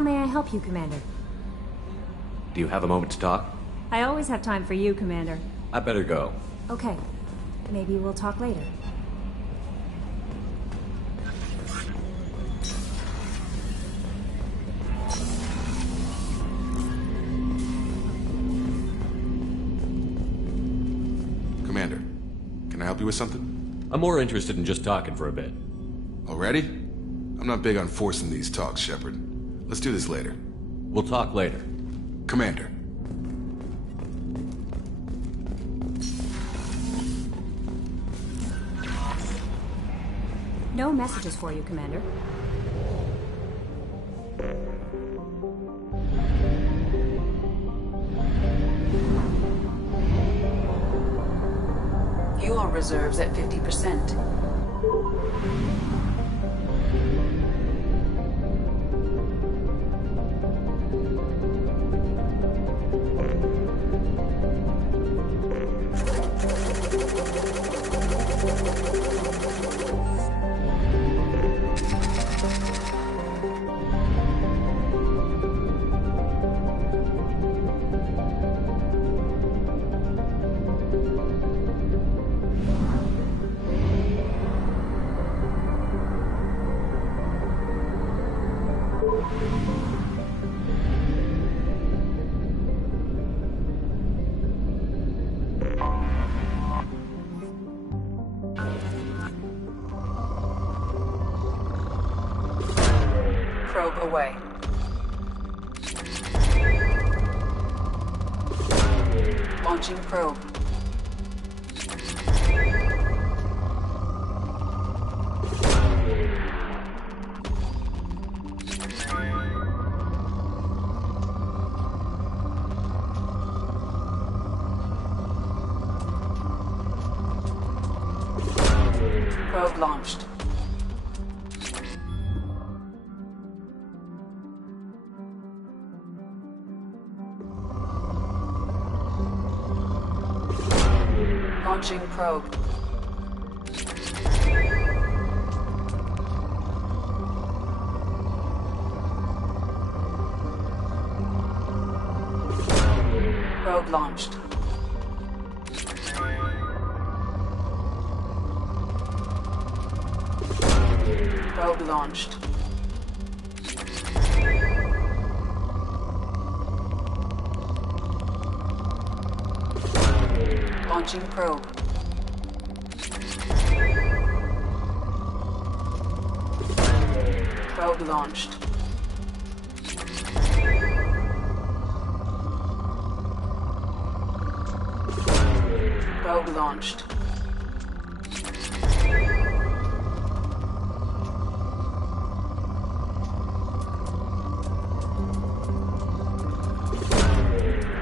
How may I help you, Commander? Do you have a moment to talk? I always have time for you, Commander. I better go. Okay. Maybe we'll talk later. Commander, can I help you with something? I'm more interested in just talking for a bit. Already? I'm not big on forcing these talks, Shepard. Let's do this later. We'll talk later. Commander. No messages for you, Commander. Fuel reserves at 50%. Probe away. Launching probe. Probe launched. Launching probe. Probe launched. Probe launched. Launching probe. Probe launched. Probe launched.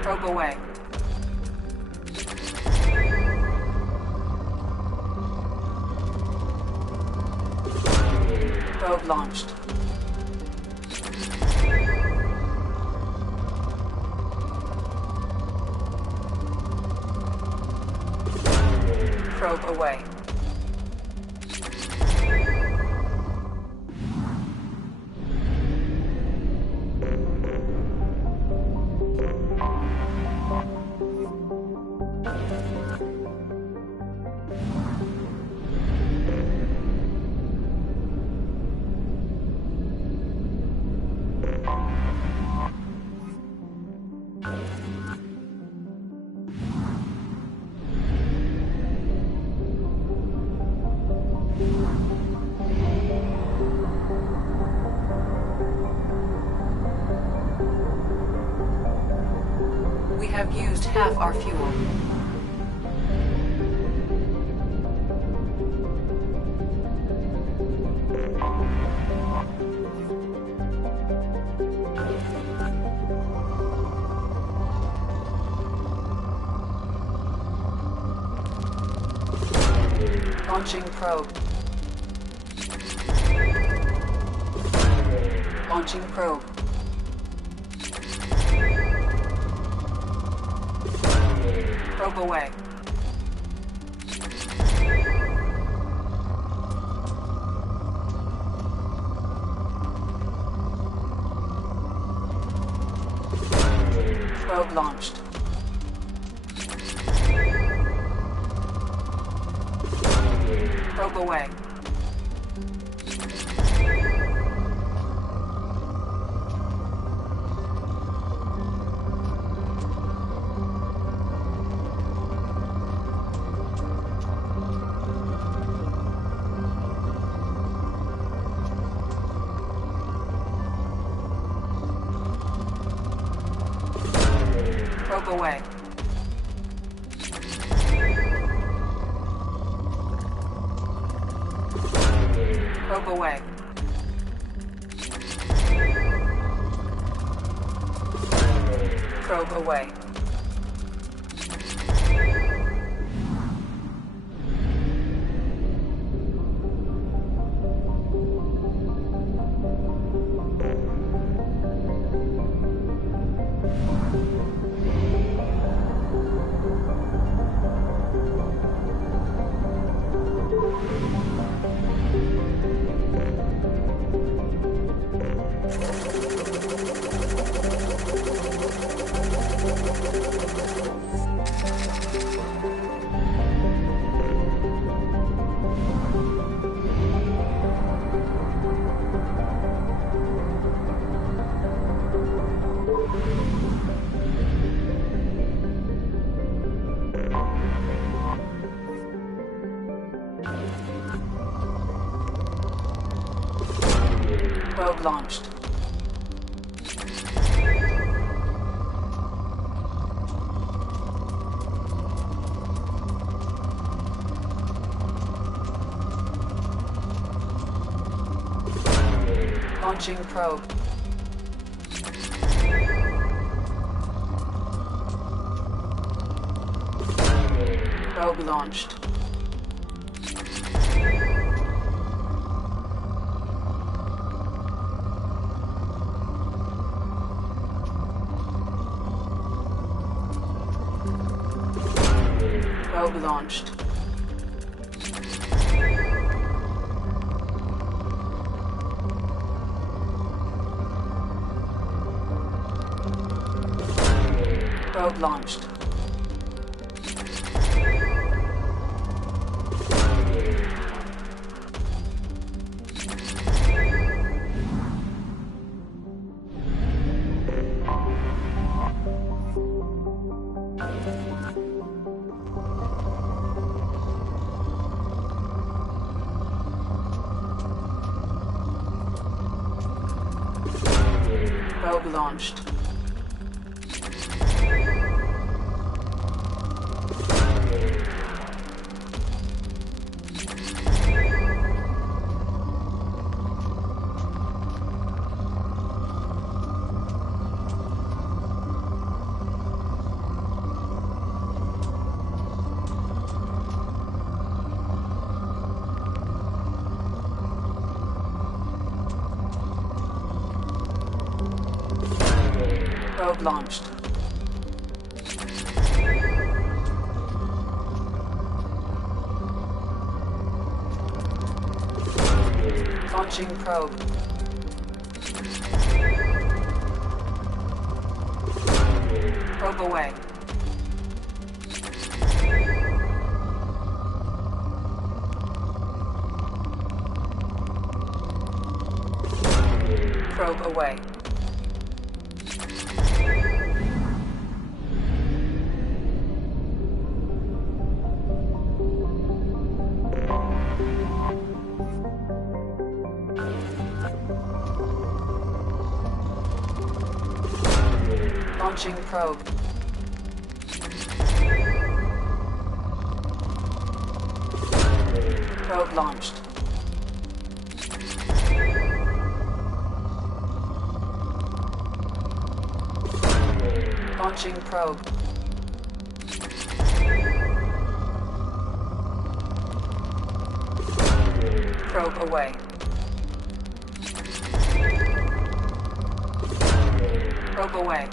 Probe away. Probe launched. Probe away. We have used half our fuel. Launching probe. Launching probe. Probe away. Probe launched. Probe away. Probe away. Probe away. Probe away. Probe launched. Launching probe. Probe launched. Probe launched. Probe launched. Probe launched. Probe launched. Launching probe. Probe away. Probe away. Launching probe. Probe launched. Launching probe. Probe away. Probe away.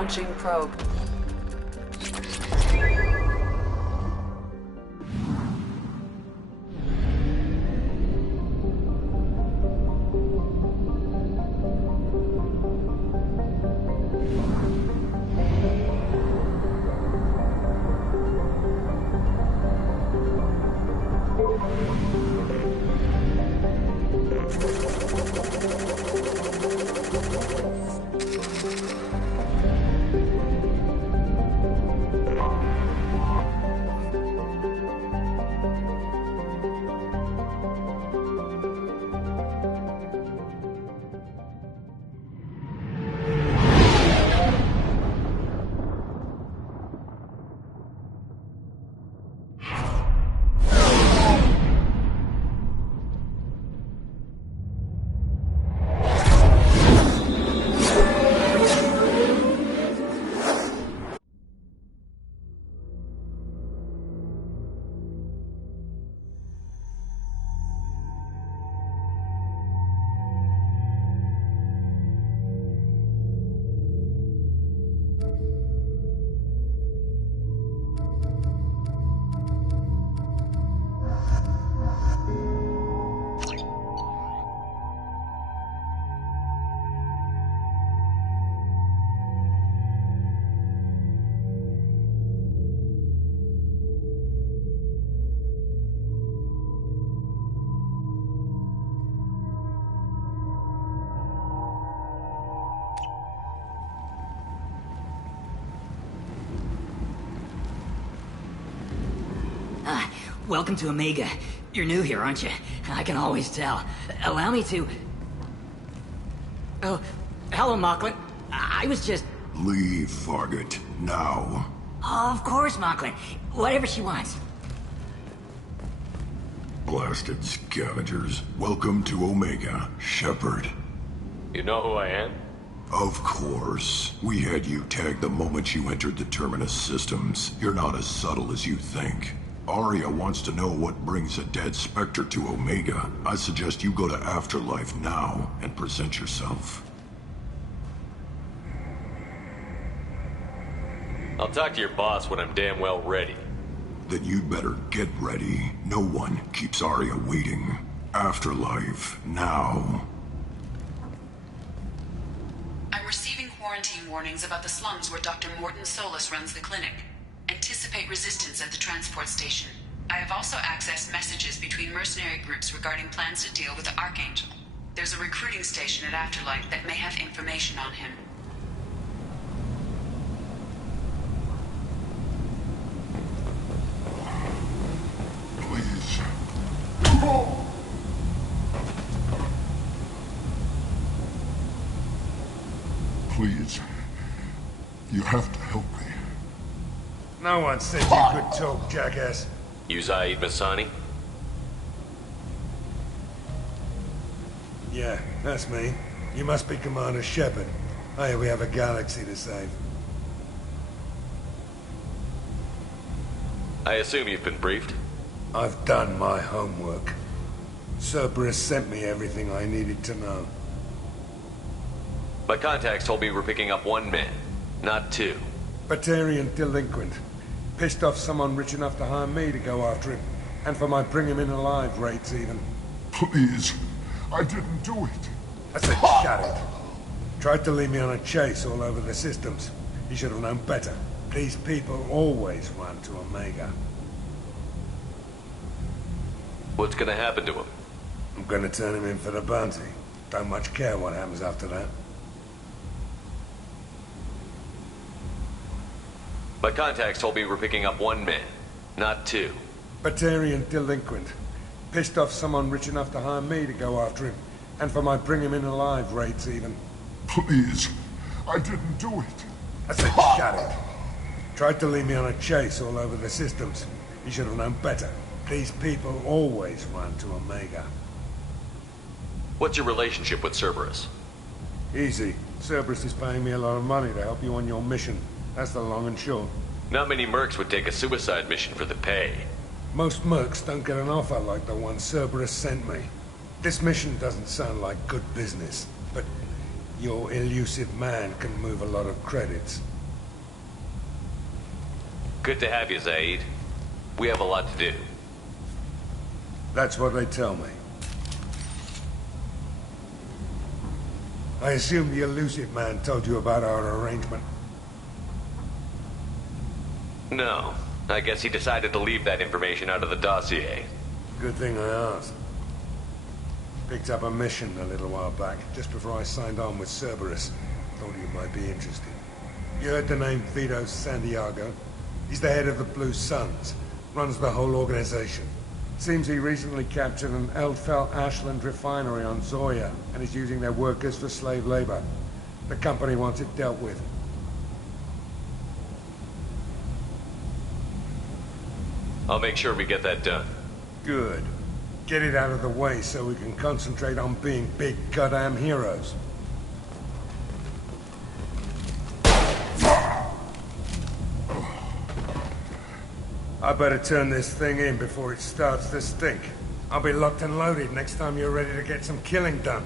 Launching probe. Welcome to Omega. You're new here, aren't you? I can always tell. Allow me to... Oh, hello, Mocklin. I was just... Leave, Fargate, now. Of course, Mocklin. Whatever she wants. Blasted scavengers. Welcome to Omega, Shepard. You know who I am? Of course. We had you tagged the moment you entered the Terminus systems. You're not as subtle as you think. Arya wants to know what brings a dead Spectre to Omega. I suggest you go to Afterlife now and present yourself. I'll talk to your boss when I'm damn well ready. Then you'd better get ready. No one keeps Arya waiting. Afterlife now. I'm receiving quarantine warnings about the slums where Dr. Morton Solus runs the clinic. Anticipate resistance at the transport station. I have also accessed messages between mercenary groups regarding plans to deal with the Archangel. There's a recruiting station at Afterlife that may have information on him. Please. Please. You have to help me. No one said you could talk, jackass. You Zaid Masani? Yeah, that's me. You must be Commander Shepard. Hey, we have a galaxy to save. I assume you've been briefed? I've done my homework. Cerberus sent me everything I needed to know. My contacts told me we're picking up one man, not two. Batarian delinquent. Pissed off someone rich enough to hire me to go after him. And for my bring him in alive rates even. Please. I didn't do it. I said shut it. Tried to lead me on a chase all over the systems. He should have known better. These people always run to Omega. What's gonna happen to him? I'm gonna turn him in for the bounty. Don't much care what happens after that. My contacts told me we're picking up one man, not two. Batarian delinquent. Pissed off someone rich enough to hire me to go after him. And for my bring him in alive rates even. Please. I didn't do it. I said shut it. Tried to lead me on a chase all over the systems. He should have known better. These people always run to Omega. What's your relationship with Cerberus? Easy. Cerberus is paying me a lot of money to help you on your mission. That's the long and short. Not many mercs would take a suicide mission for the pay. Most mercs don't get an offer like the one Cerberus sent me. This mission doesn't sound like good business, but your elusive man can move a lot of credits. Good to have you, Zaid. We have a lot to do. That's what they tell me. I assume the elusive man told you about our arrangement. No. I guess he decided to leave that information out of the dossier. Good thing I asked. Picked up a mission a little while back, just before I signed on with Cerberus. Thought you might be interested. You heard the name Vito Santiago? He's the head of the Blue Suns. Runs the whole organization. Seems he recently captured an Eldfell Ashland refinery on Zoya and is using their workers for slave labor. The company wants it dealt with. I'll make sure we get that done. Good. Get it out of the way so we can concentrate on being big goddamn heroes. I better turn this thing in before it starts to stink. I'll be locked and loaded next time you're ready to get some killing done.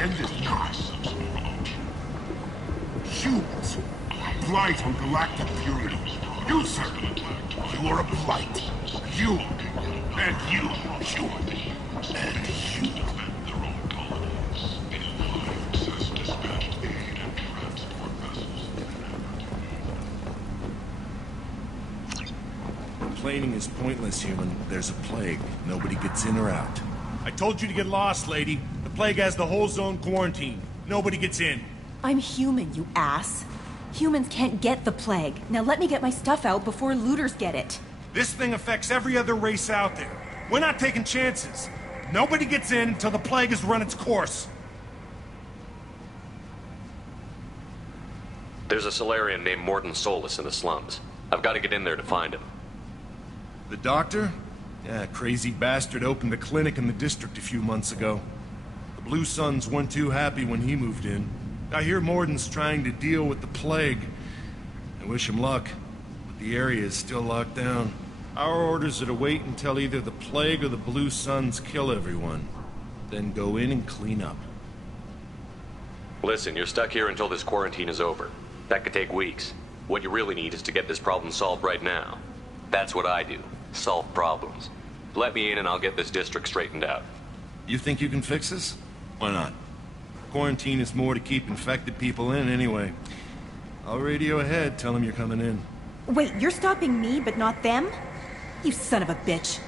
End it not. Humans, blight on galactic fury. You, sir, you are a blight. You, and you, human, and you. Complaining is pointless, human. There's a plague. Nobody gets in or out. I told you to get lost, lady. The plague has the whole zone quarantined. Nobody gets in. I'm human, you ass. Humans can't get the plague. Now let me get my stuff out before looters get it. This thing affects every other race out there. We're not taking chances. Nobody gets in until the plague has run its course. There's a Solarian named Morton Solus in the slums. I've got to get in there to find him. The doctor? Yeah, crazy bastard opened a clinic in the district a few months ago. The Blue Suns weren't too happy when he moved in. I hear Morton's trying to deal with the plague. I wish him luck, but the area is still locked down. Our orders are to wait until either the plague or the Blue Suns kill everyone. Then go in and clean up. Listen, you're stuck here until this quarantine is over. That could take weeks. What you really need is to get this problem solved right now. That's what I do. Solve problems. Let me in and I'll get this district straightened out. You think you can fix this? Why not? Quarantine is more to keep infected people in anyway. I'll radio ahead, tell them you're coming in. Wait, you're stopping me, but not them? You son of a bitch.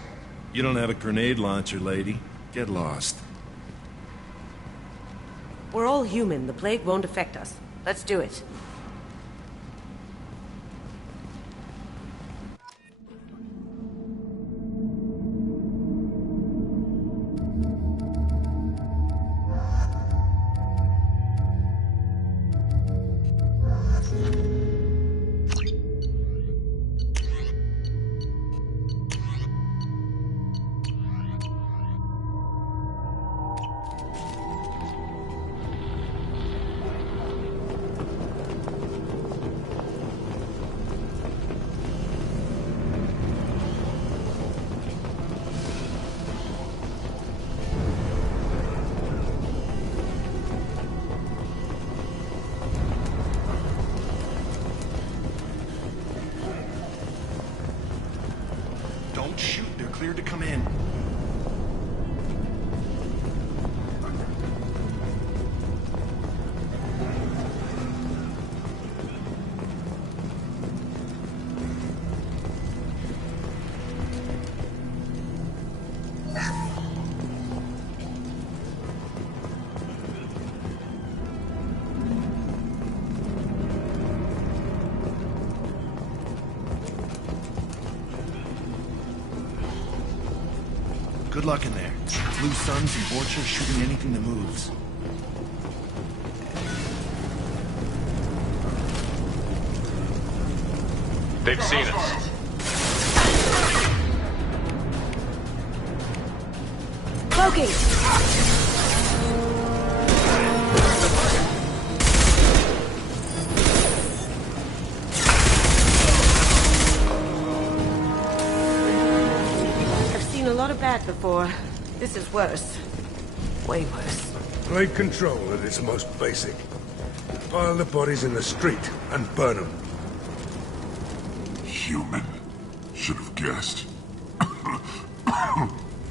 You don't have a grenade launcher, lady. Get lost. We're all human. The plague won't affect us. Let's do it. Don't shoot. They're cleared to come in. Good luck in there. Blue Suns and Vorcha shooting anything that moves. They've seen us. Cloaking! That before. This is worse. Way worse. Plague control at its most basic. Pile the bodies in the street and burn them. Human. Should have guessed.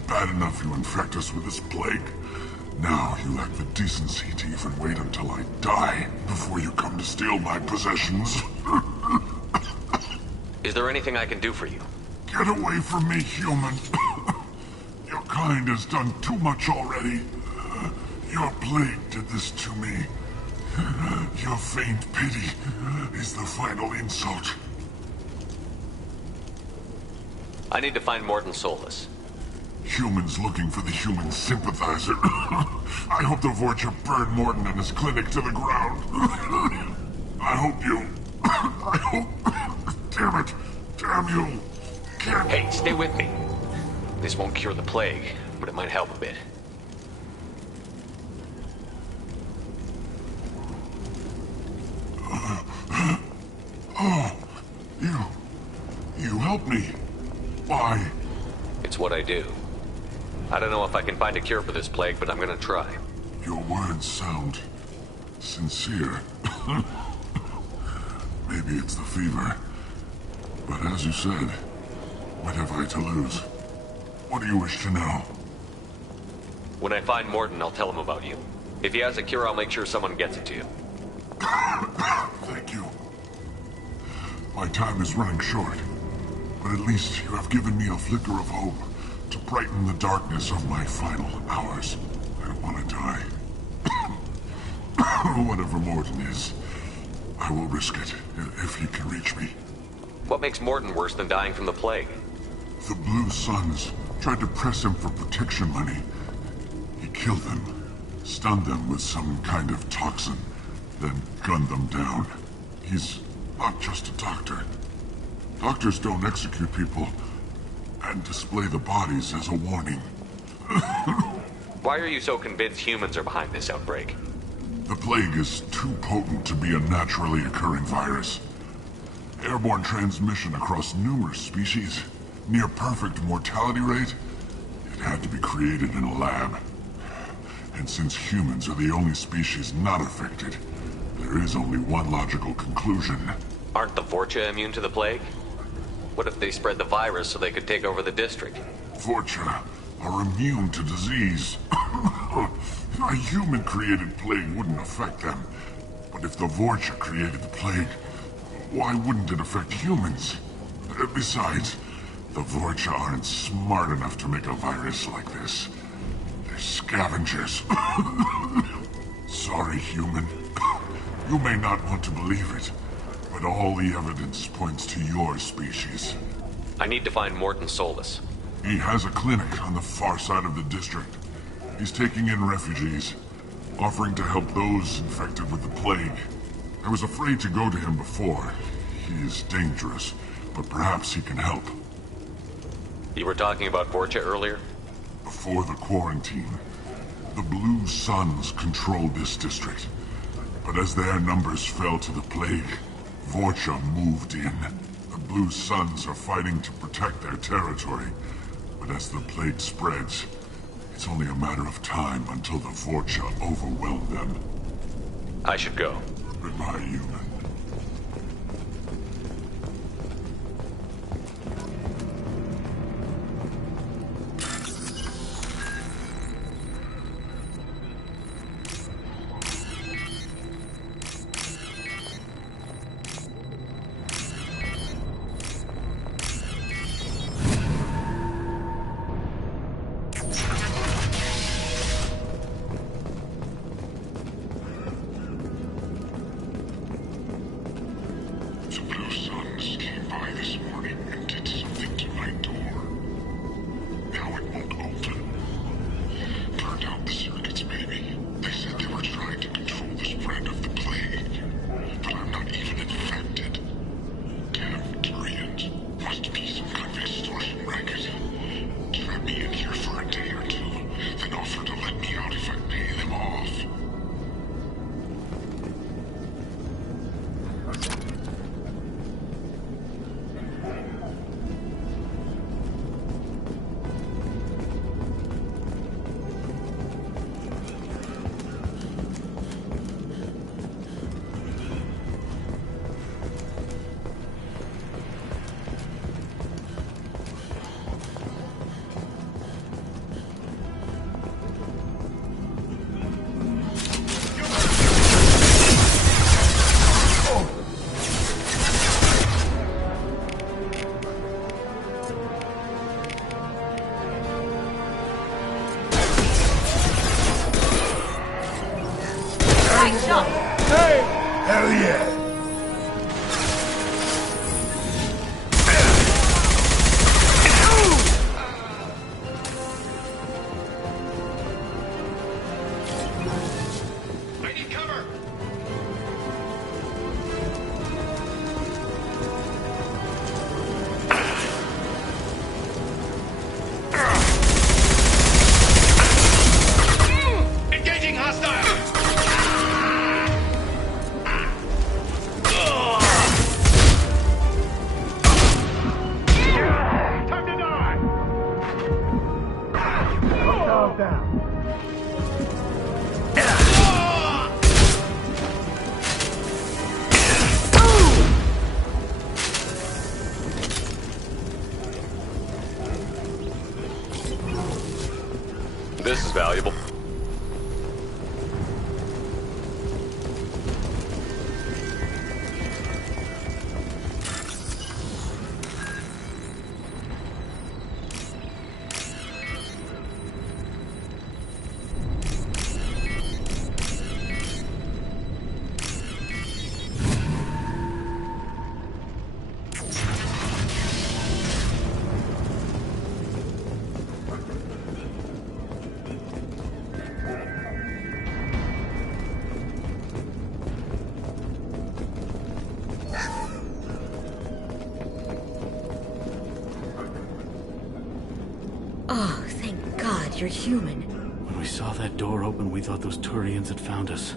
Bad enough you infect us with this plague. Now you lack the decency to even wait until I die before you come to steal my possessions. Is there anything I can do for you? Get away from me, human. Your kind has done too much already. Your plague did this to me. Your faint pity is the final insult. I need to find Morton Solus. Humans looking for the human sympathizer. I hope the Vorcha burn Morton and his clinic to the ground. I hope you... I hope... Damn it. Damn you. Can't... Hey, stay with me. This won't cure the plague, but it might help a bit. Oh, you helped me. Why? It's what I do. I don't know if I can find a cure for this plague, but I'm gonna try. Your words sound sincere. Maybe it's the fever. But as you said, what have I to lose? What do you wish to know? When I find Morton, I'll tell him about you. If he has a cure, I'll make sure someone gets it to you. Thank you. My time is running short, but at least you have given me a flicker of hope to brighten the darkness of my final hours. I don't want to die. Whatever Morton is, I will risk it if he can reach me. What makes Morton worse than dying from the plague? The Blue Suns tried to press him for protection money. He killed them, stunned them with some kind of toxin, then gunned them down. He's not just a doctor. Doctors don't execute people and display the bodies as a warning. Why are you so convinced humans are behind this outbreak? The plague is too potent to be a naturally occurring virus. Airborne transmission across numerous species, near perfect mortality rate. It had to be created in a lab. And since humans are the only species not affected, there is only one logical conclusion. Aren't the Vorcha immune to the plague? What if they spread the virus so they could take over the district? Vorcha are immune to disease. A human-created plague wouldn't affect them. But if the Vorcha created the plague, why wouldn't it affect humans? Besides, the Vorcha aren't smart enough to make a virus like this. They're scavengers. Sorry, human. You may not want to believe it, but all the evidence points to your species. I need to find Morton Solus. He has a clinic on the far side of the district. He's taking in refugees, offering to help those infected with the plague. I was afraid to go to him before. He is dangerous, but perhaps he can help. You were talking about Vorcha earlier? Before the quarantine, the Blue Suns controlled this district. But as their numbers fell to the plague, Vorcha moved in. The Blue Suns are fighting to protect their territory. But as the plague spreads, it's only a matter of time until the Vorcha overwhelm them. I should go. Goodbye, human. Hell yeah! I need cover! Engaging hostile! Time to die! Calm down. This is valuable. Oh, thank God you're human. When we saw that door open, we thought those Turians had found us.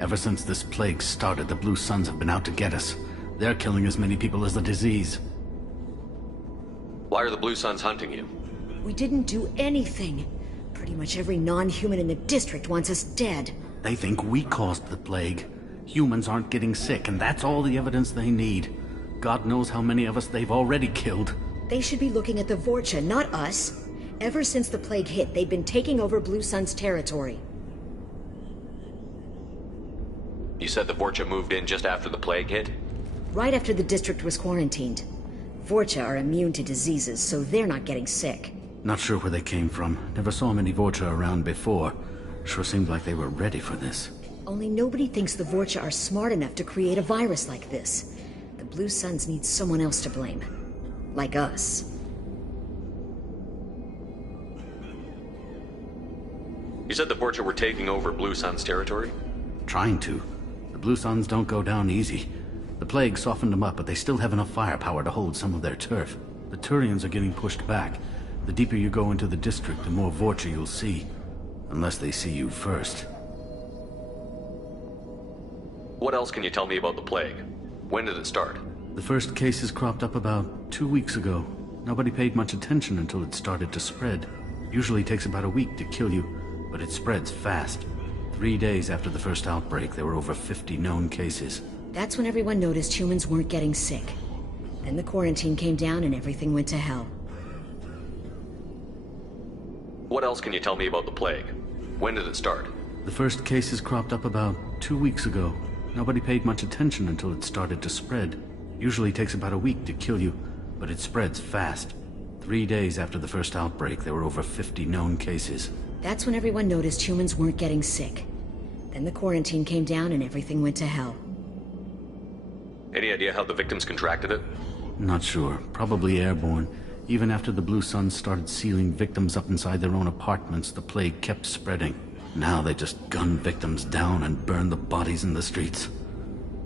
Ever since this plague started, the Blue Suns have been out to get us. They're killing as many people as the disease. Why are the Blue Suns hunting you? We didn't do anything. Pretty much every non-human in the district wants us dead. They think we caused the plague. Humans aren't getting sick, and that's all the evidence they need. God knows how many of us they've already killed. They should be looking at the Vorcha, not us. Ever since the plague hit, they've been taking over Blue Sun's territory. You said the Vorcha moved in just after the plague hit? Right after the district was quarantined. Vorcha are immune to diseases, so they're not getting sick. Not sure where they came from. Never saw many Vorcha around before. Sure seemed like they were ready for this. Only nobody thinks the Vorcha are smart enough to create a virus like this. The Blue Suns need someone else to blame. Like us. You said the Vorcha were taking over Blue Sun's territory? Trying to. The Blue Suns don't go down easy. The plague softened them up, but they still have enough firepower to hold some of their turf. The Turians are getting pushed back. The deeper you go into the district, the more Vorcha you'll see. Unless they see you first. What else can you tell me about the plague? When did it start? The first cases cropped up about 2 weeks ago. Nobody paid much attention until it started to spread. Usually takes about a week to kill you, but it spreads fast. 3 days after the first outbreak, there were over 50 known cases. That's when everyone noticed humans weren't getting sick. Then the quarantine came down and everything went to hell. What else can you tell me about the plague? When did it start? The first cases cropped up about 2 weeks ago. Nobody paid much attention until it started to spread. Usually takes about a week to kill you, but it spreads fast. 3 days after the first outbreak, there were over 50 known cases. That's when everyone noticed humans weren't getting sick. Then the quarantine came down and everything went to hell. Any idea how the victims contracted it? Not sure. Probably airborne. Even after the Blue Suns started sealing victims up inside their own apartments, the plague kept spreading. Now they just gun victims down and burn the bodies in the streets.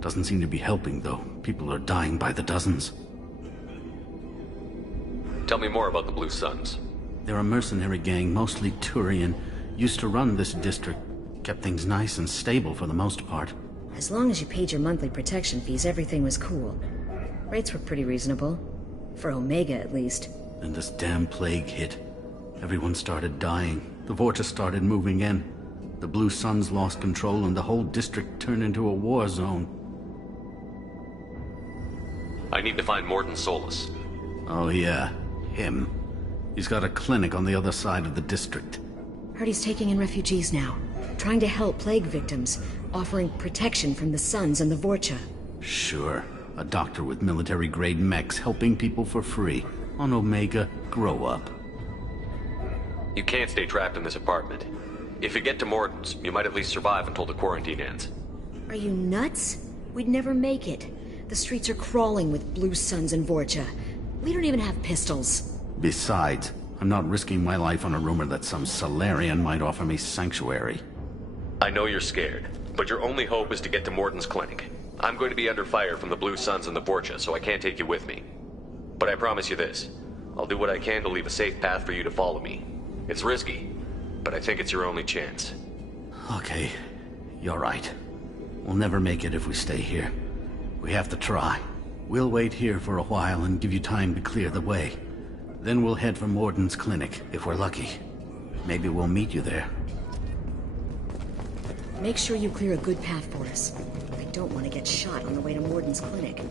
Doesn't seem to be helping, though. People are dying by the dozens. Tell me more about the Blue Suns. They're a mercenary gang, mostly Turian. Used to run this district. Kept things nice and stable for the most part. As long as you paid your monthly protection fees, everything was cool. Rates were pretty reasonable. For Omega, at least. Then this damn plague hit. Everyone started dying. The Vorcha started moving in. The Blue Suns lost control and the whole district turned into a war zone. I need to find Morton Solus. Oh yeah, him. He's got a clinic on the other side of the district. Heard he's taking in refugees now. Trying to help plague victims. Offering protection from the Suns and the Vorcha. Sure. A doctor with military-grade mechs helping people for free. On Omega, grow up. You can't stay trapped in this apartment. If you get to Morton's, you might at least survive until the quarantine ends. Are you nuts? We'd never make it. The streets are crawling with Blue Suns and Vorcha. We don't even have pistols. Besides, I'm not risking my life on a rumor that some Solarian might offer me sanctuary. I know you're scared, but your only hope is to get to Morton's clinic. I'm going to be under fire from the Blue Suns and the Vorcha, so I can't take you with me. But I promise you this. I'll do what I can to leave a safe path for you to follow me. It's risky, but I think it's your only chance. Okay, you're right. We'll never make it if we stay here. We have to try. We'll wait here for a while and give you time to clear the way. Then we'll head for Morton's clinic, if we're lucky. Maybe we'll meet you there. Make sure you clear a good path for us. I don't want to get shot on the way to Morton's clinic.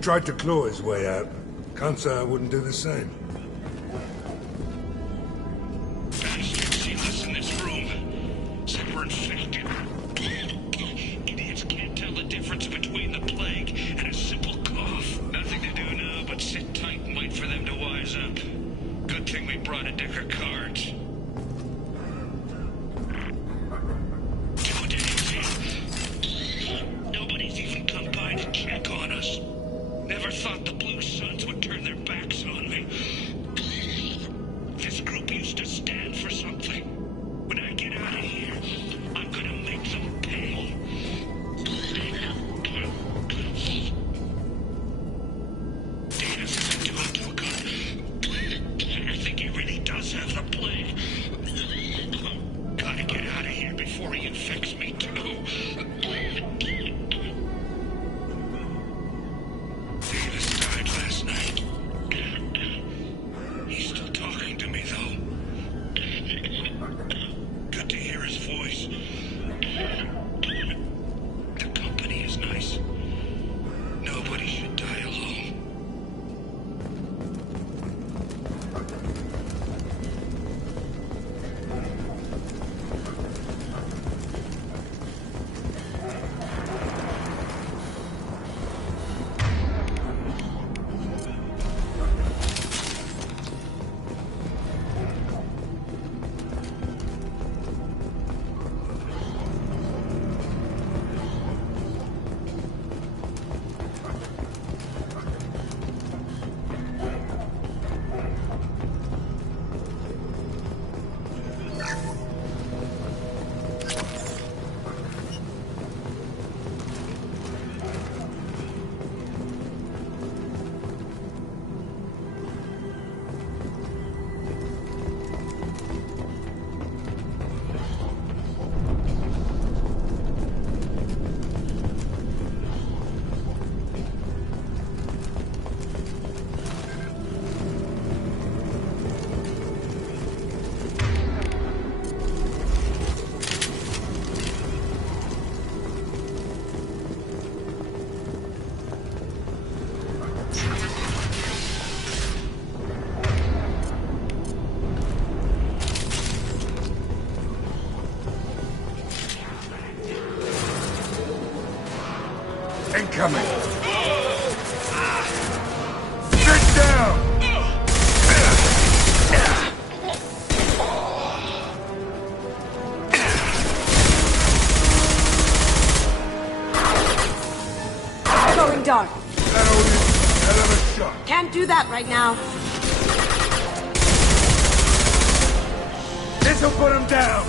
Tried to claw his way out. Can't say I wouldn't do the same. Bastards see us in this room. Said we're infected. Idiots can't tell the difference between the plague and a simple cough. Nothing to do now but sit tight and wait for them to wise up. Good thing we brought a deck of cards. 2 days in. Nobody's even come by to check on us. Never thought the Blue Suns would turn their backs on me. coming! Sit down! Going dark. That'll be a hell of a shot. Can't do that right now. This'll put him down!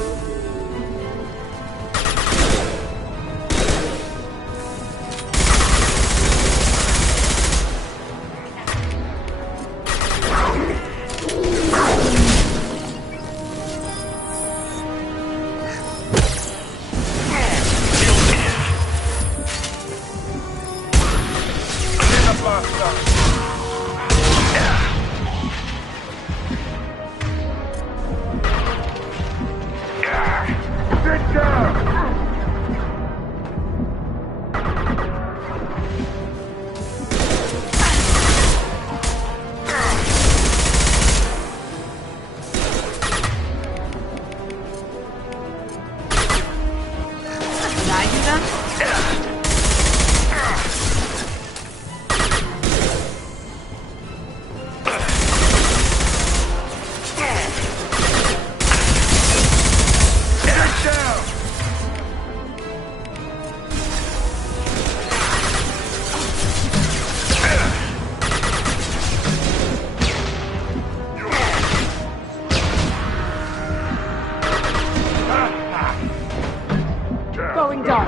Going dark.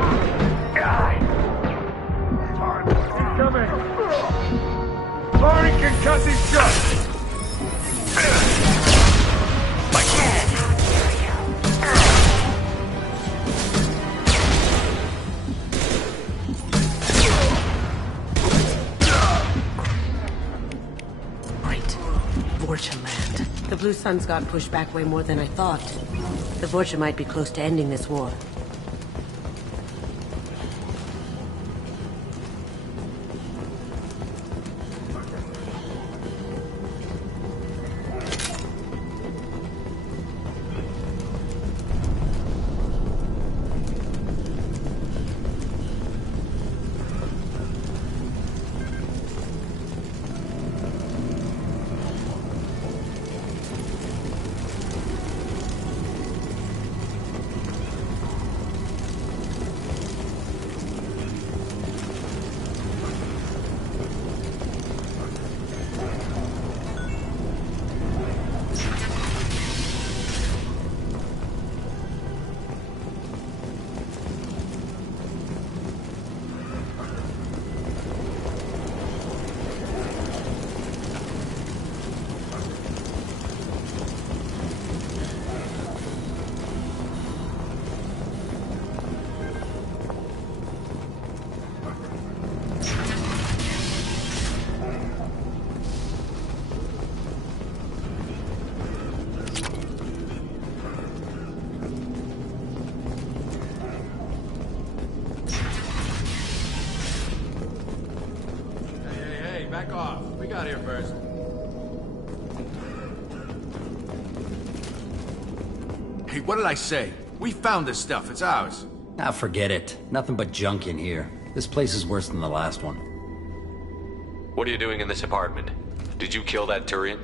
Coming! Firing concussive shots! Great. Vorcha land. The Blue Suns got pushed back way more than I thought. The Vorcha might be close to ending this war. Back off. We got here first. Hey, what did I say? We found this stuff. It's ours. Ah, forget it. Nothing but junk in here. This place is worse than the last one. What are you doing in this apartment? Did you kill that Turian?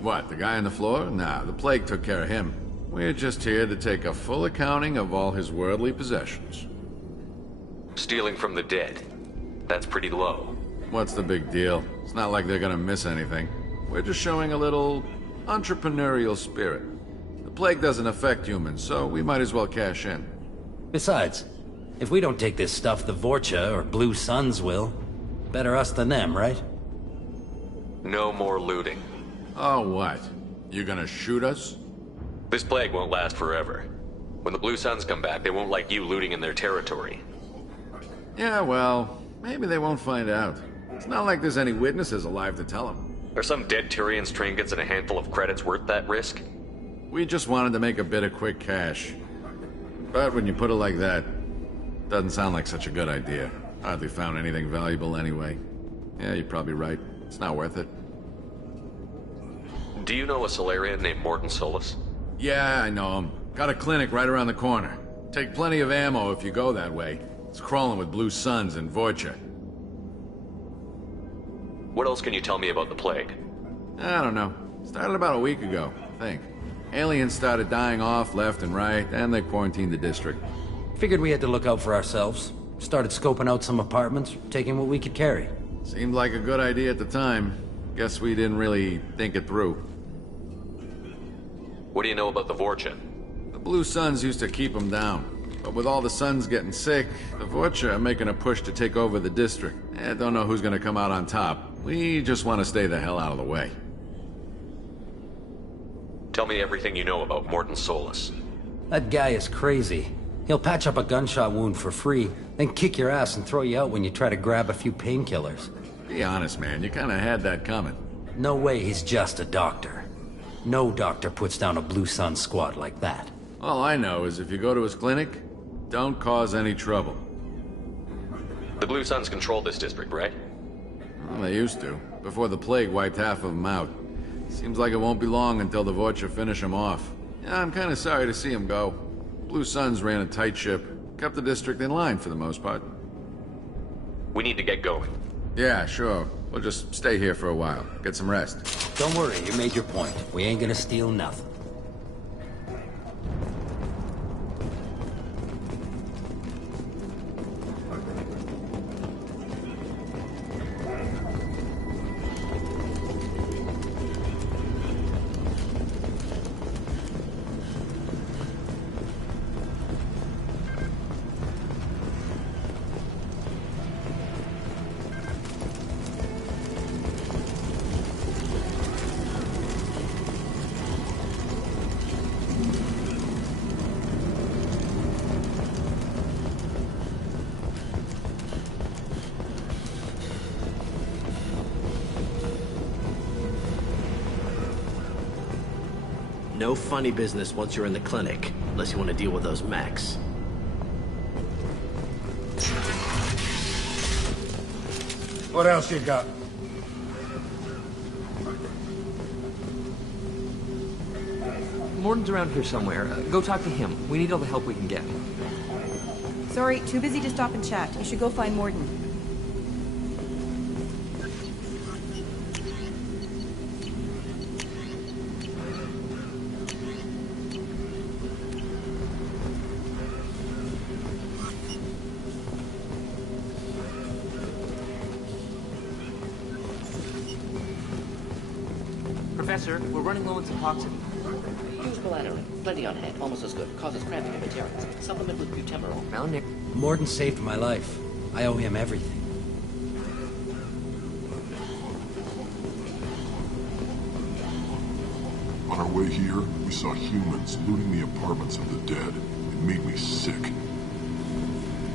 What, the guy on the floor? Nah, the plague took care of him. We're just here to take a full accounting of all his worldly possessions. Stealing from the dead. That's pretty low. What's the big deal? It's not like they're gonna miss anything. We're just showing a little entrepreneurial spirit. The plague doesn't affect humans, so we might as well cash in. Besides, if we don't take this stuff, the Vorcha or Blue Suns will. Better us than them, right? No more looting. Oh, what? You gonna shoot us? This plague won't last forever. When the Blue Suns come back, they won't like you looting in their territory. Yeah, well, maybe they won't find out. It's not like there's any witnesses alive to tell them. Are some dead Turian's trinkets and a handful of credits worth that risk? We just wanted to make a bit of quick cash. But when you put it like that, doesn't sound like such a good idea. Hardly found anything valuable anyway. Yeah, you're probably right. It's not worth it. Do you know a Solarian named Morton Solus? Yeah, I know him. Got a clinic right around the corner. Take plenty of ammo if you go that way. It's crawling with Blue Suns and Vorcha. What else can you tell me about the plague? I don't know. Started about a week ago, I think. Aliens started dying off left and right, and they quarantined the district. Figured we had to look out for ourselves. Started scoping out some apartments, taking what we could carry. Seemed like a good idea at the time. Guess we didn't really think it through. What do you know about the Vorcha? The Blue Suns used to keep them down. But with all the Suns getting sick, the Vorcha are making a push to take over the district. I don't know who's gonna come out on top. We just want to stay the hell out of the way. Tell me everything you know about Morton Solus. That guy is crazy. He'll patch up a gunshot wound for free, then kick your ass and throw you out when you try to grab a few painkillers. Be honest, man. You kinda had that coming. No way he's just a doctor. No doctor puts down a Blue Sun squad like that. All I know is if you go to his clinic, don't cause any trouble. The Blue Suns control this district, right? Well, they used to, before the plague wiped half of them out. Seems like it won't be long until the Vorcha finish them off. Yeah, I'm kinda sorry to see them go. Blue Suns ran a tight ship, kept the district in line for the most part. We need to get going. Yeah, sure. We'll just stay here for a while, get some rest. Don't worry, you made your point. We ain't gonna steal nothing. No funny business once you're in the clinic, unless you want to deal with those mechs. What else you got? Morton's around here somewhere. Go talk to him. We need all the help we can get. Sorry, too busy to stop and chat. You should go find Morton. Professor, we're running low on Suboxone. Use galanerate. Plenty on hand. Almost as good. Causes cramping and veterans. Supplement with butemerol. Morton saved my life. I owe him everything. On our way here, we saw humans looting the apartments of the dead. It made me sick.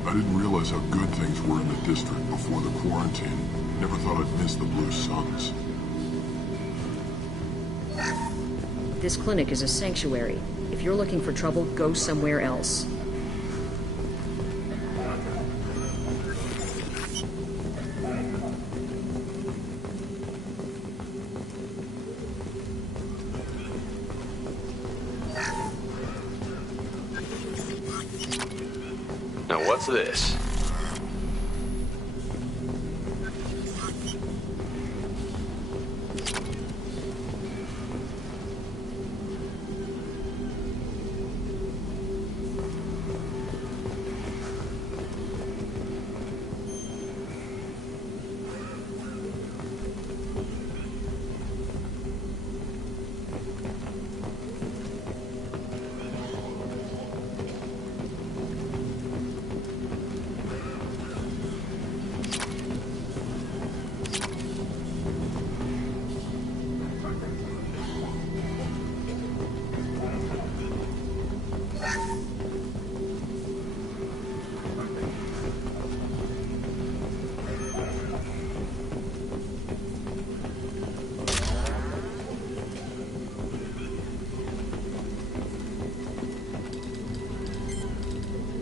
I didn't realize how good things were in the district before the quarantine. Never thought I'd miss the Blue Suns. This clinic is a sanctuary. If you're looking for trouble, go somewhere else. Now what's this?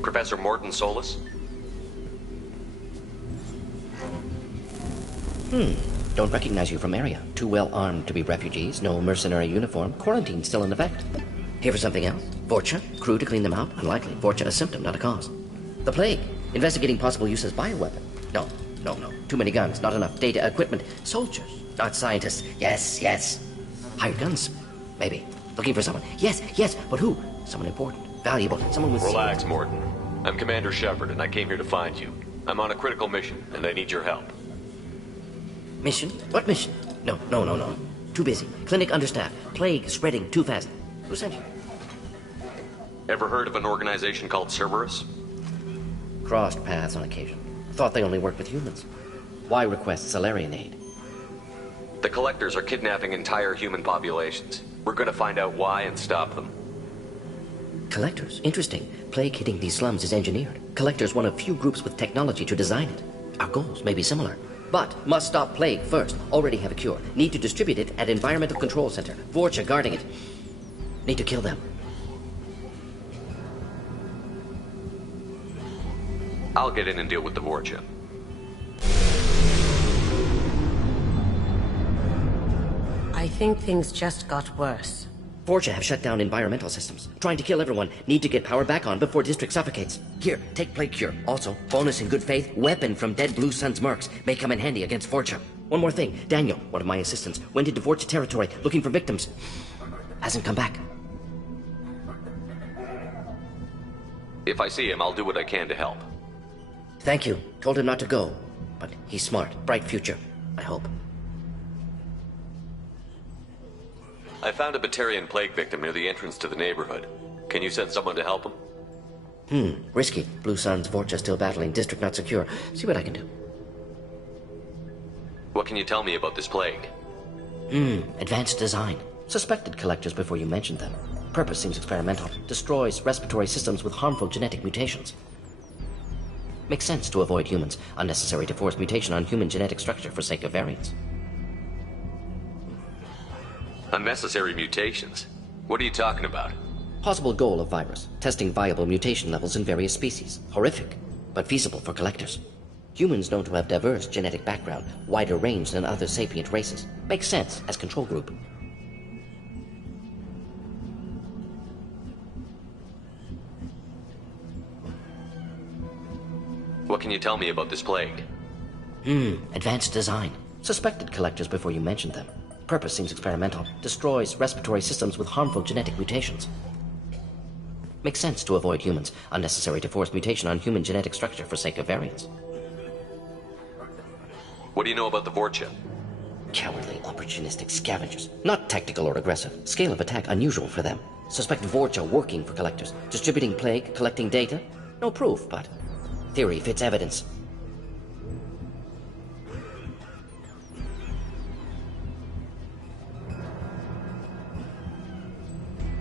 Professor Morton Solus? Don't recognize you from area. Too well armed to be refugees, no mercenary uniform, quarantine still in effect. Here for something else? Vorcha? Crew to clean them out? Unlikely. Vorcha a symptom, not a cause. The plague. Investigating possible use as bioweapon. No. Too many guns, not enough data, equipment. Soldiers, not scientists. Yes. Hired guns? Maybe. Looking for someone. Yes, but who? Someone important, valuable, someone with... Relax, Morton. I'm Commander Shepard, and I came here to find you. I'm on a critical mission, and I need your help. Mission? What mission? No. Too busy. Clinic understaffed. Plague spreading too fast. Who sent you? Ever heard of an organization called Cerberus? Crossed paths on occasion. Thought they only worked with humans. Why request Salarian aid? The Collectors are kidnapping entire human populations. We're gonna find out why and stop them. Collectors? Interesting. Plague hitting these slums is engineered. Collectors one of few groups with technology to design it. Our goals may be similar. But must stop plague first. Already have a cure. Need to distribute it at Environmental Control Center. Vorcha guarding it. Need to kill them. I'll get in and deal with the Vorcha. I think things just got worse. Vorcha have shut down environmental systems. Trying to kill everyone. Need to get power back on before District suffocates. Here, take Plague Cure. Also, bonus in good faith, weapon from dead Blue Sun's mercs. May come in handy against Vorcha. One more thing. Daniel, one of my assistants, went into Vorcha territory looking for victims. Hasn't come back. If I see him, I'll do what I can to help. Thank you. Told him not to go. But he's smart. Bright future. I hope. I found a Batarian plague victim near the entrance to the neighborhood. Can you send someone to help him? Risky. Blue Sun's Vorcha still battling. District not secure. See what I can do. What can you tell me about this plague? Advanced design. Suspected collectors before you mentioned them. Purpose seems experimental. Destroys respiratory systems with harmful genetic mutations. Makes sense to avoid humans. Unnecessary to force mutation on human genetic structure for sake of variants. Unnecessary mutations? What are you talking about? Possible goal of virus. Testing viable mutation levels in various species. Horrific, but feasible for collectors. Humans known to have diverse genetic background, wider range than other sapient races. Makes sense as control group. What can you tell me about this plague? Advanced design. Suspected collectors before you mentioned them. Purpose seems experimental. Destroys respiratory systems with harmful genetic mutations. Makes sense to avoid humans. Unnecessary to force mutation on human genetic structure for sake of variants. What do you know about the Vorcha? Cowardly, opportunistic scavengers. Not tactical or aggressive. Scale of attack unusual for them. Suspect Vorcha working for collectors. Distributing plague, collecting data. No proof, but theory fits evidence.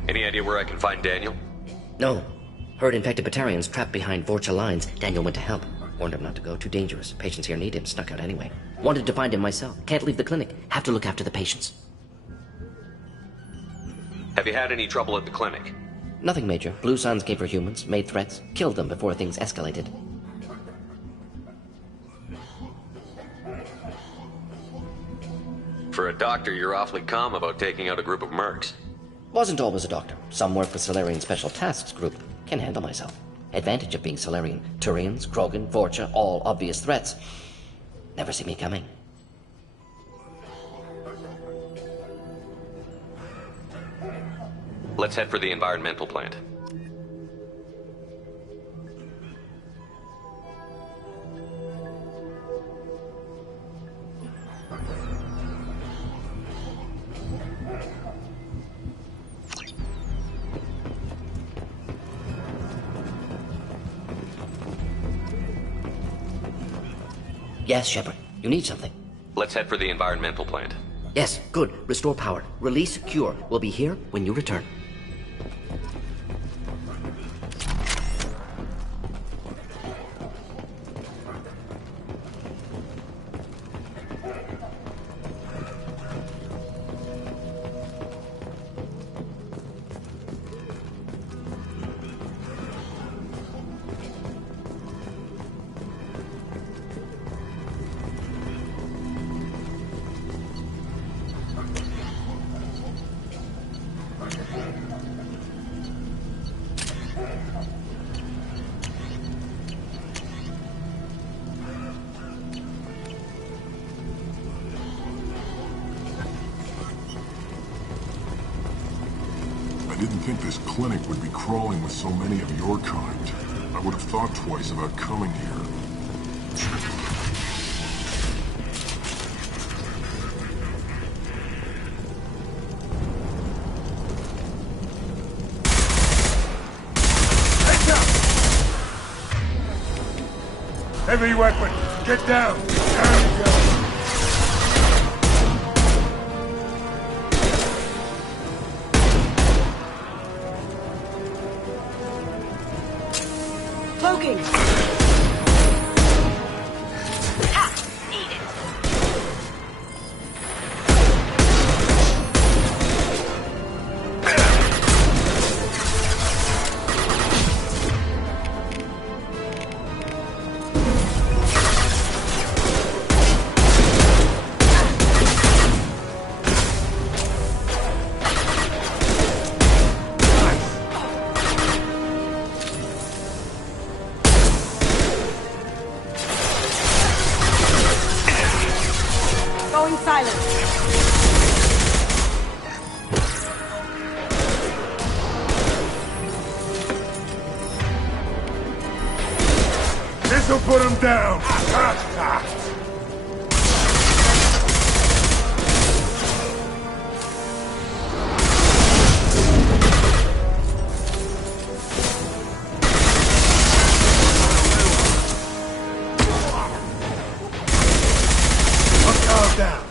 Any idea where I can find Daniel? No. Heard infected Batarians trapped behind Vorcha lines. Daniel went to help. Warned him not to go. Too dangerous. Patients here need him. Snuck out anyway. Wanted to find him myself. Can't leave the clinic. Have to look after the patients. Have you had any trouble at the clinic? Nothing major. Blue Suns came for humans, made threats, killed them before things escalated. For a doctor, you're awfully calm about taking out a group of mercs. Wasn't always a doctor. Some work for Solarian Special Tasks Group. Can handle myself. Advantage of being Solarian. Turians, Krogan, Vorcha, all obvious threats. Never see me coming. Let's head for the environmental plant. Yes, Shepard. You need something. Let's head for the environmental plant. Yes, good. Restore power. Release cure. We'll be here when you return. didn't think this clinic would be crawling with so many of your kind. I would have thought twice about coming here. Heavy weapon! Get down! Down you go! Cloaking! Ha! Eat it. Going silent. This'll put him down! Calm down.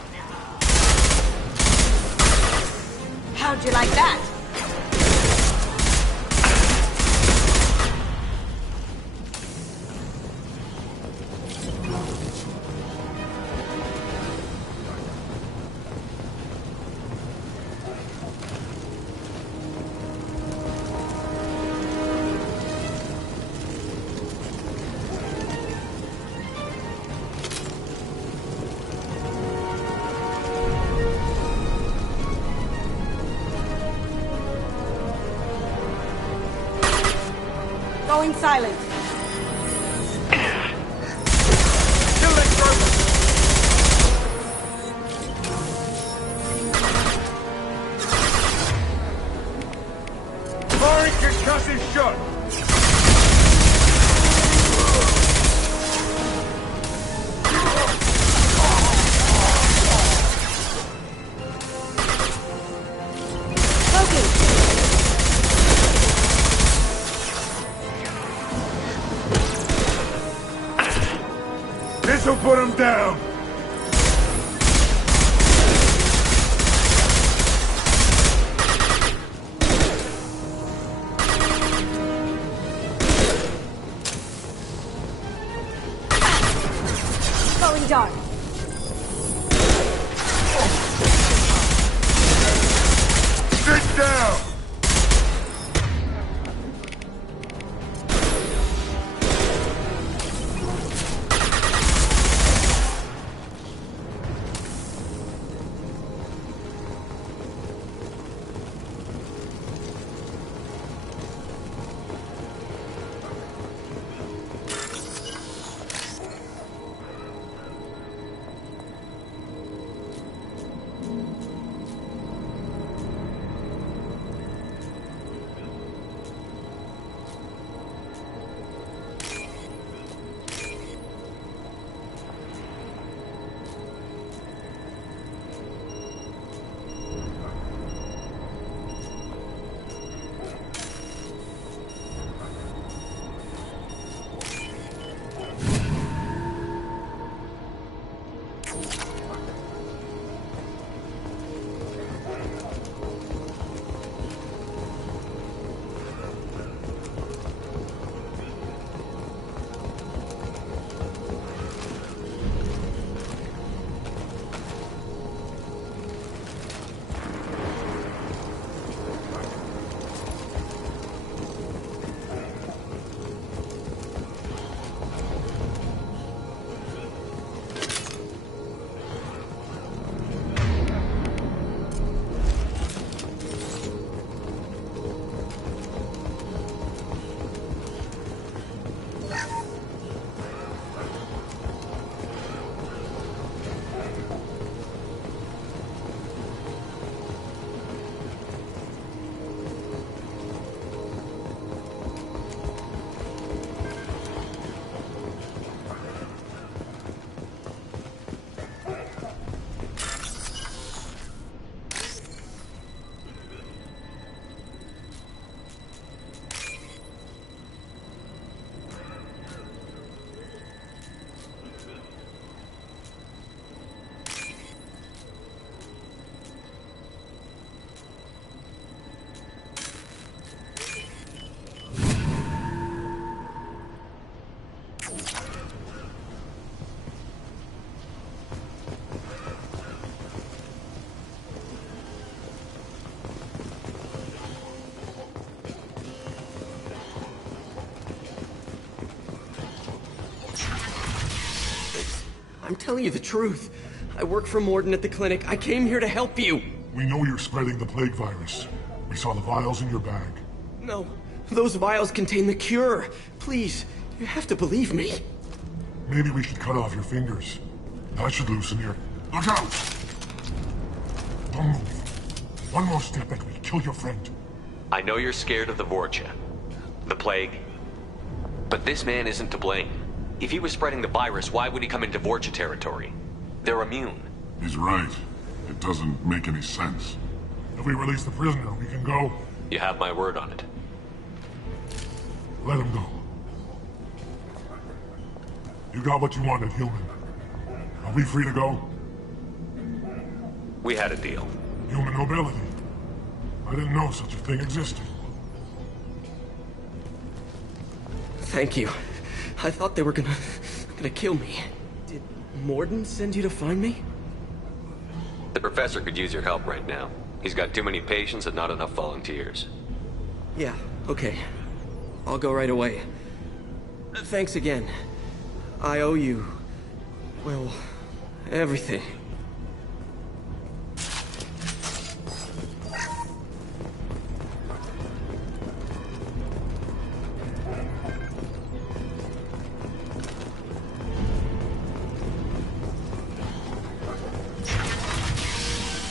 How'd you like that? Going silent. Firing concussive shot! This'll put him down! Going dark. Sit down! I'm telling you the truth. I work for Morden at the clinic. I came here to help you. We know you're spreading the plague virus. We saw the vials in your bag. No, those vials contain the cure. Please, you have to believe me. Maybe we should cut off your fingers. That should loosen your... Look out! Don't move. One more step and we kill your friend. I know you're scared of the Vorcha. The plague. But this man isn't to blame. If he was spreading the virus, why would he come into Vorcha territory? They're immune. He's right. It doesn't make any sense. If we release the prisoner, we can go. You have my word on it. Let him go. You got what you wanted, human. Are we free to go? We had a deal. Human nobility. I didn't know such a thing existed. Thank you. I thought they were gonna kill me. Did Morden send you to find me? The professor could use your help right now. He's got too many patients and not enough volunteers. Yeah, okay. I'll go right away. Thanks again. I owe you... well, everything.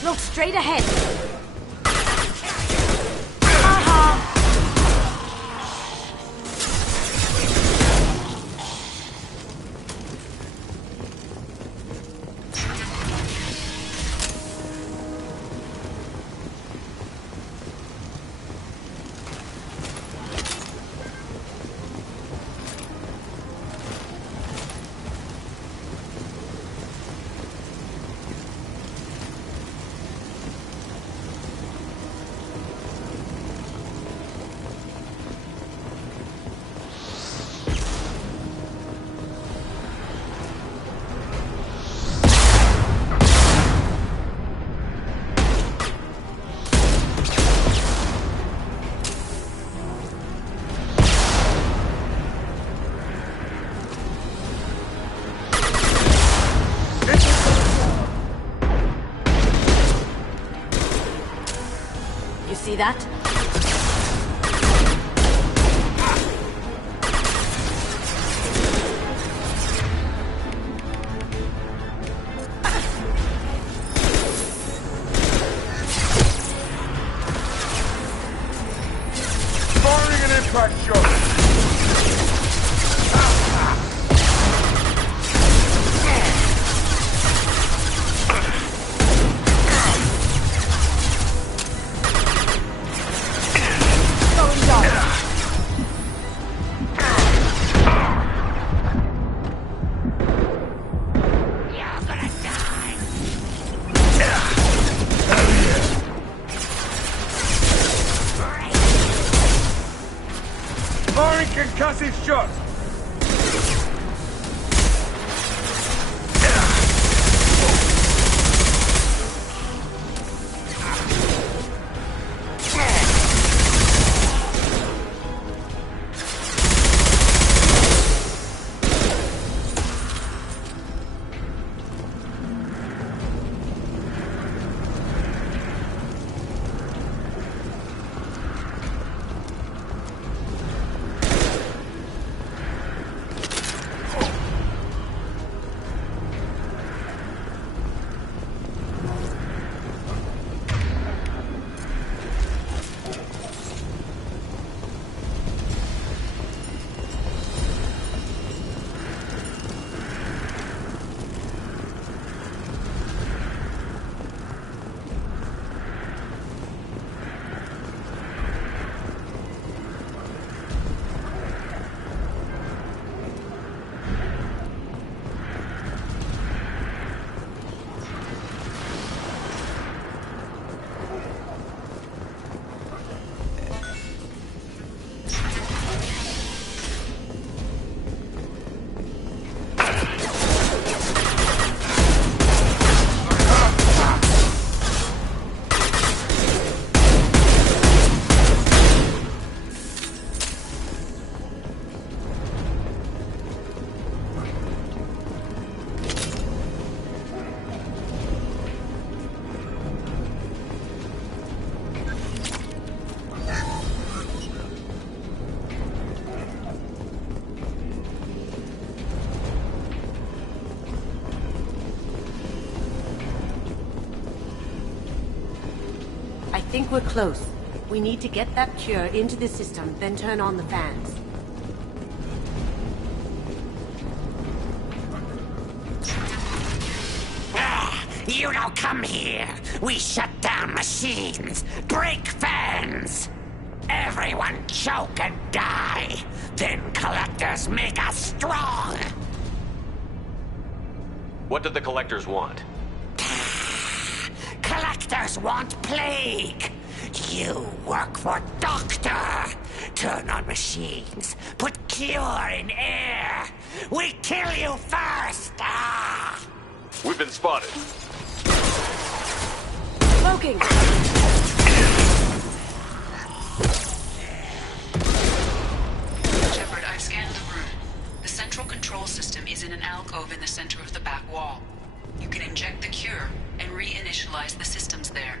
Look straight ahead. See that? Firing an impact shot! Firing concussive shot! think we're close. We need to get that cure into the system, then turn on the fans. You don't come here. We shut down machines, break fans. Everyone choke and die. Then collectors make us strong. What do the collectors want? Collectors want plague. You work for Doctor. Turn on machines. Put cure in air. We kill you first. Ah! We've been spotted. Smoking! Shepard, I've scanned the room. The central control system is in an alcove in the center of the back wall. You can inject the cure and reinitialize the systems there.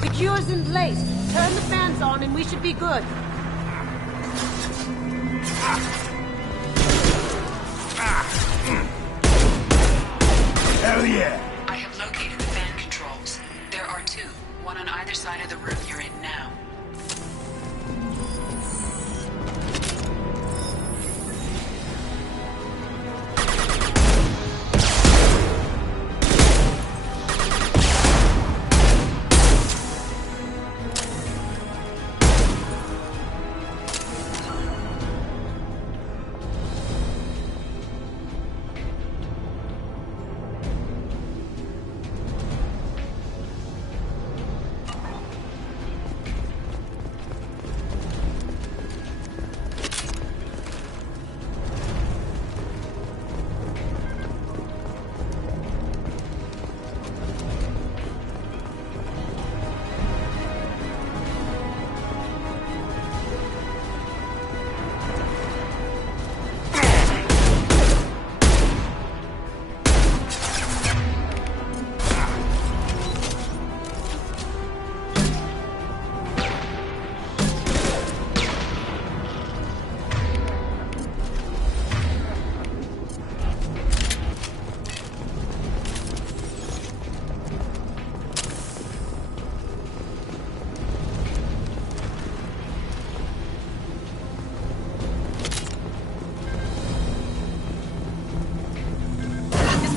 The cure's in place. Turn the fans on and we should be good. Hell yeah! I have located the fan controls. There are two, one on either side of the room you're in now.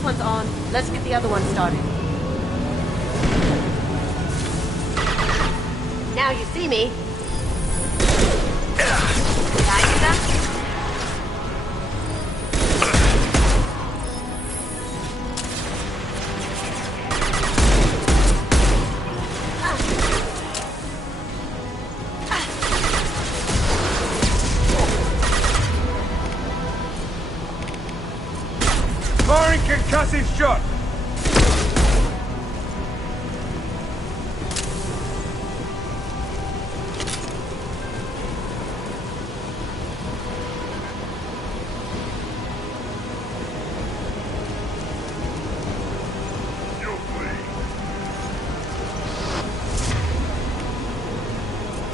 One's on. Let's get the other one started. Now you see me. Can I do that? Firing concussive shot!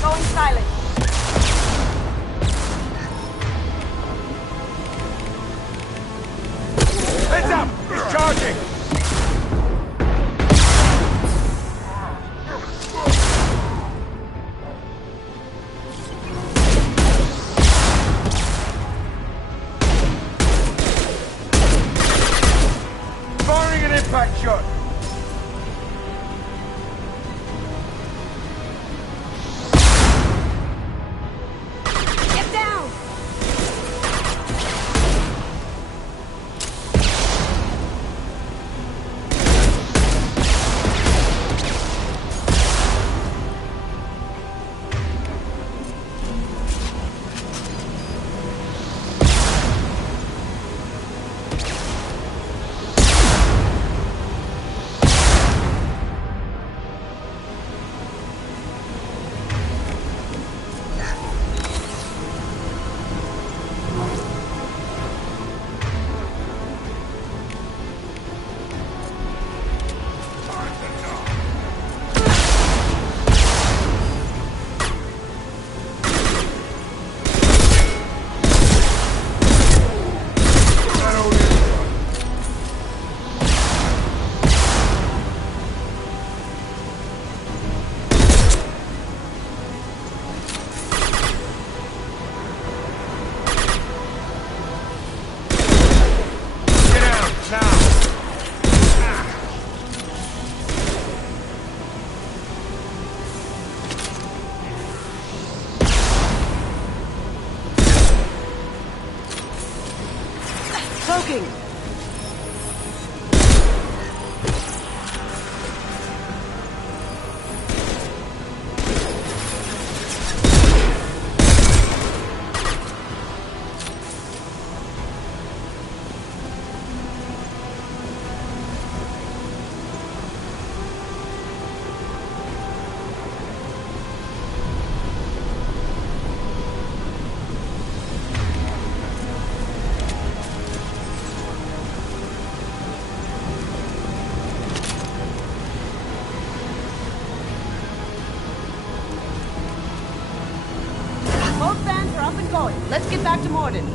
Going silent. Heads up! He's charging! going. Let's get back to Morden.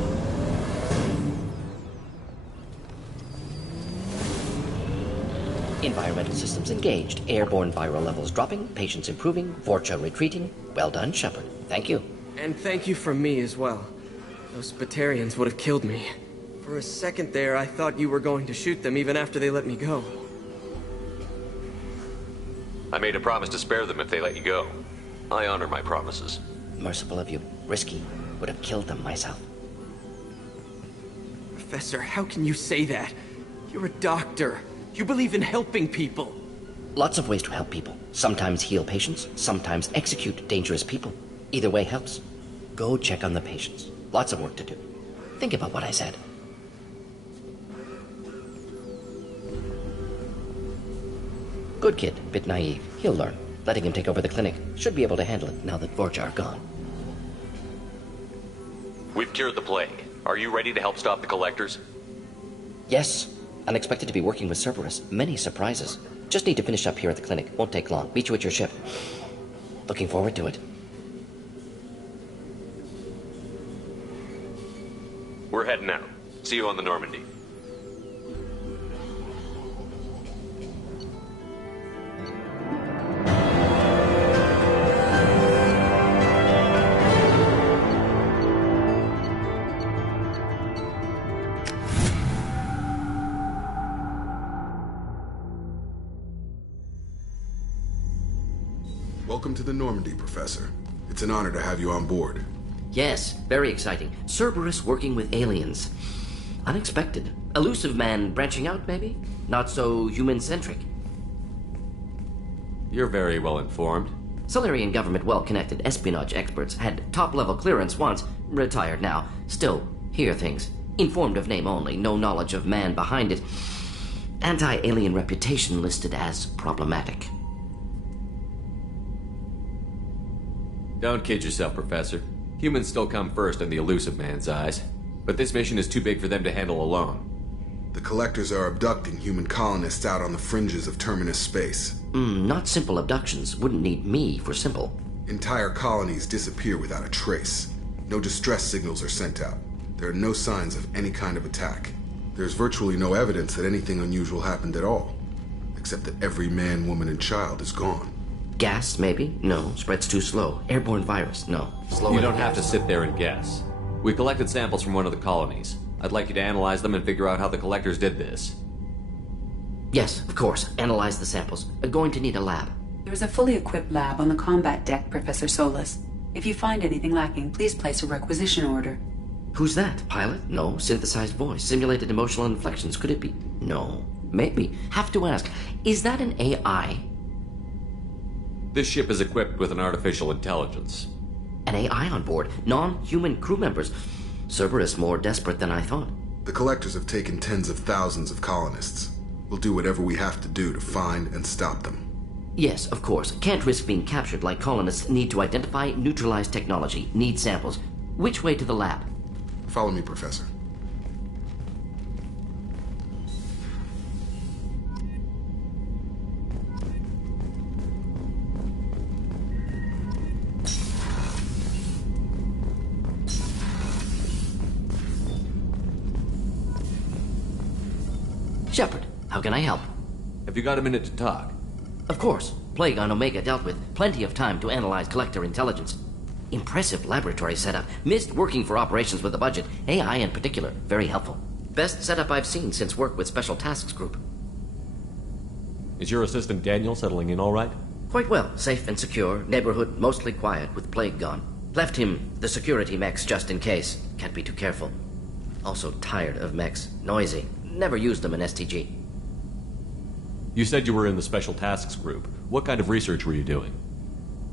Environmental systems engaged. Airborne viral levels dropping. Patients improving. Vorcha retreating. Well done, Shepard. Thank you. And thank you from me as well. Those Batarians would have killed me. For a second there, I thought you were going to shoot them even after they let me go. I made a promise to spare them if they let you go. I honor my promises. Merciful of you. Risky. Would have killed them myself. Professor, how can you say that? You're a doctor. You believe in helping people. Lots of ways to help people. Sometimes heal patients, sometimes execute dangerous people. Either way helps. Go check on the patients. Lots of work to do. Think about what I said. Good kid, bit naive. He'll learn. Letting him take over the clinic. Should be able to handle it now that Vorcha are gone. We've cured the plague. Are you ready to help stop the collectors? Yes. Unexpected to be working with Cerberus. Many surprises. Just need to finish up here at the clinic. Won't take long. Meet you at your ship. Looking forward to it. We're heading out. See you on the Normandy. Welcome to the Normandy, Professor. It's an honor to have you on board. Yes, very exciting. Cerberus working with aliens. Unexpected. Elusive man branching out, maybe? Not so human-centric. You're very well informed. Solarian government well-connected espionage experts had top-level clearance once, retired now. Still, hear things. Informed of name only, no knowledge of man behind it. Anti-alien reputation listed as problematic. Don't kid yourself, Professor. Humans still come first in the elusive man's eyes. But this mission is too big for them to handle alone. The Collectors are abducting human colonists out on the fringes of Terminus space. Not simple abductions. Wouldn't need me for simple. Entire colonies disappear without a trace. No distress signals are sent out. There are no signs of any kind of attack. There's virtually no evidence that anything unusual happened at all. Except that every man, woman, and child is gone. Gas, maybe? No. Spreads too slow. Airborne virus? No. Slower. You don't have to sit there and guess. We collected samples from one of the colonies. I'd like you to analyze them and figure out how the Collectors did this. Yes, of course. Analyze the samples. Going to need a lab. There's a fully equipped lab on the combat deck, Professor Solus. If you find anything lacking, please place a requisition order. Who's that? Pilot? No. Synthesized voice. Simulated emotional inflections. Could it be? No. Maybe. Have to ask. Is that an AI? This ship is equipped with an artificial intelligence. An AI on board? Non-human crew members? Cerberus more desperate than I thought. The Collectors have taken tens of thousands of colonists. We'll do whatever we have to do to find and stop them. Yes, of course. Can't risk being captured like colonists. Need to identify, neutralize technology. Need samples. Which way to the lab? Follow me, Professor. Shepard, how can I help? Have you got a minute to talk? Of course. Plague on Omega dealt with. Plenty of time to analyze Collector intelligence. Impressive laboratory setup. Missed working for operations with a budget. AI in particular. Very helpful. Best setup I've seen since work with Special Tasks Group. Is your assistant Daniel settling in all right? Quite well. Safe and secure. Neighborhood mostly quiet with Plague gone. Left him the security mechs just in case. Can't be too careful. Also tired of mechs. Noisy. Never used them in STG. You said you were in the Special Tasks Group. What kind of research were you doing?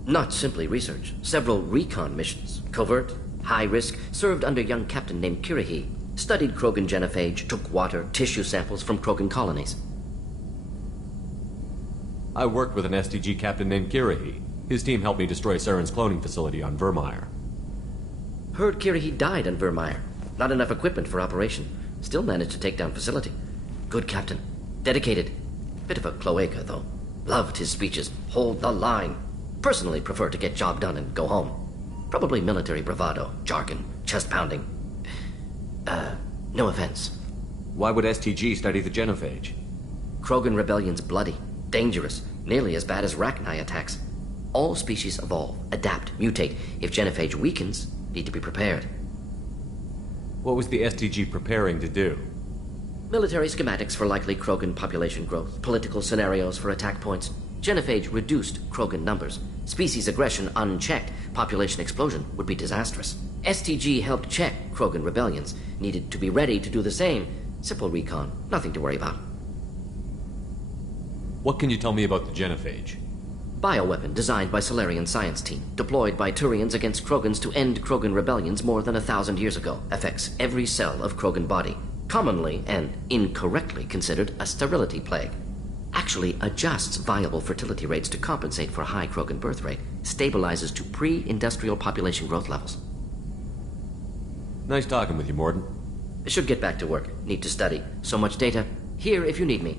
Not simply research. Several recon missions. Covert, high risk, served under young captain named Kirihi. Studied Krogan genophage, took water, tissue samples from Krogan colonies. I worked with an STG captain named Kirihi. His team helped me destroy Saren's cloning facility on Vermeer. Heard Kirihi died on Vermeer. Not enough equipment for operation. Still managed to take down facility. Good captain. Dedicated. Bit of a cloaca, though. Loved his speeches. Hold the line. Personally prefer to get job done and go home. Probably military bravado, jargon, chest pounding. No offense. Why would STG study the genophage? Krogan rebellion's bloody, dangerous, nearly as bad as Rachni attacks. All species evolve, adapt, mutate. If genophage weakens, need to be prepared. What was the STG preparing to do? Military schematics for likely Krogan population growth, political scenarios for attack points. Genophage reduced Krogan numbers. Species aggression unchecked, population explosion would be disastrous. STG helped check Krogan rebellions, needed to be ready to do the same. Simple recon, nothing to worry about. What can you tell me about the genophage? Bioweapon designed by Solarian science team, deployed by Turians against Krogans to end Krogan rebellions more than 1,000 years ago. Affects every cell of Krogan body. Commonly and incorrectly considered a sterility plague. Actually adjusts viable fertility rates to compensate for a high Krogan birth rate. Stabilizes to pre-industrial population growth levels. Nice talking with you, Morden. Should get back to work. Need to study. So much data. Here if you need me.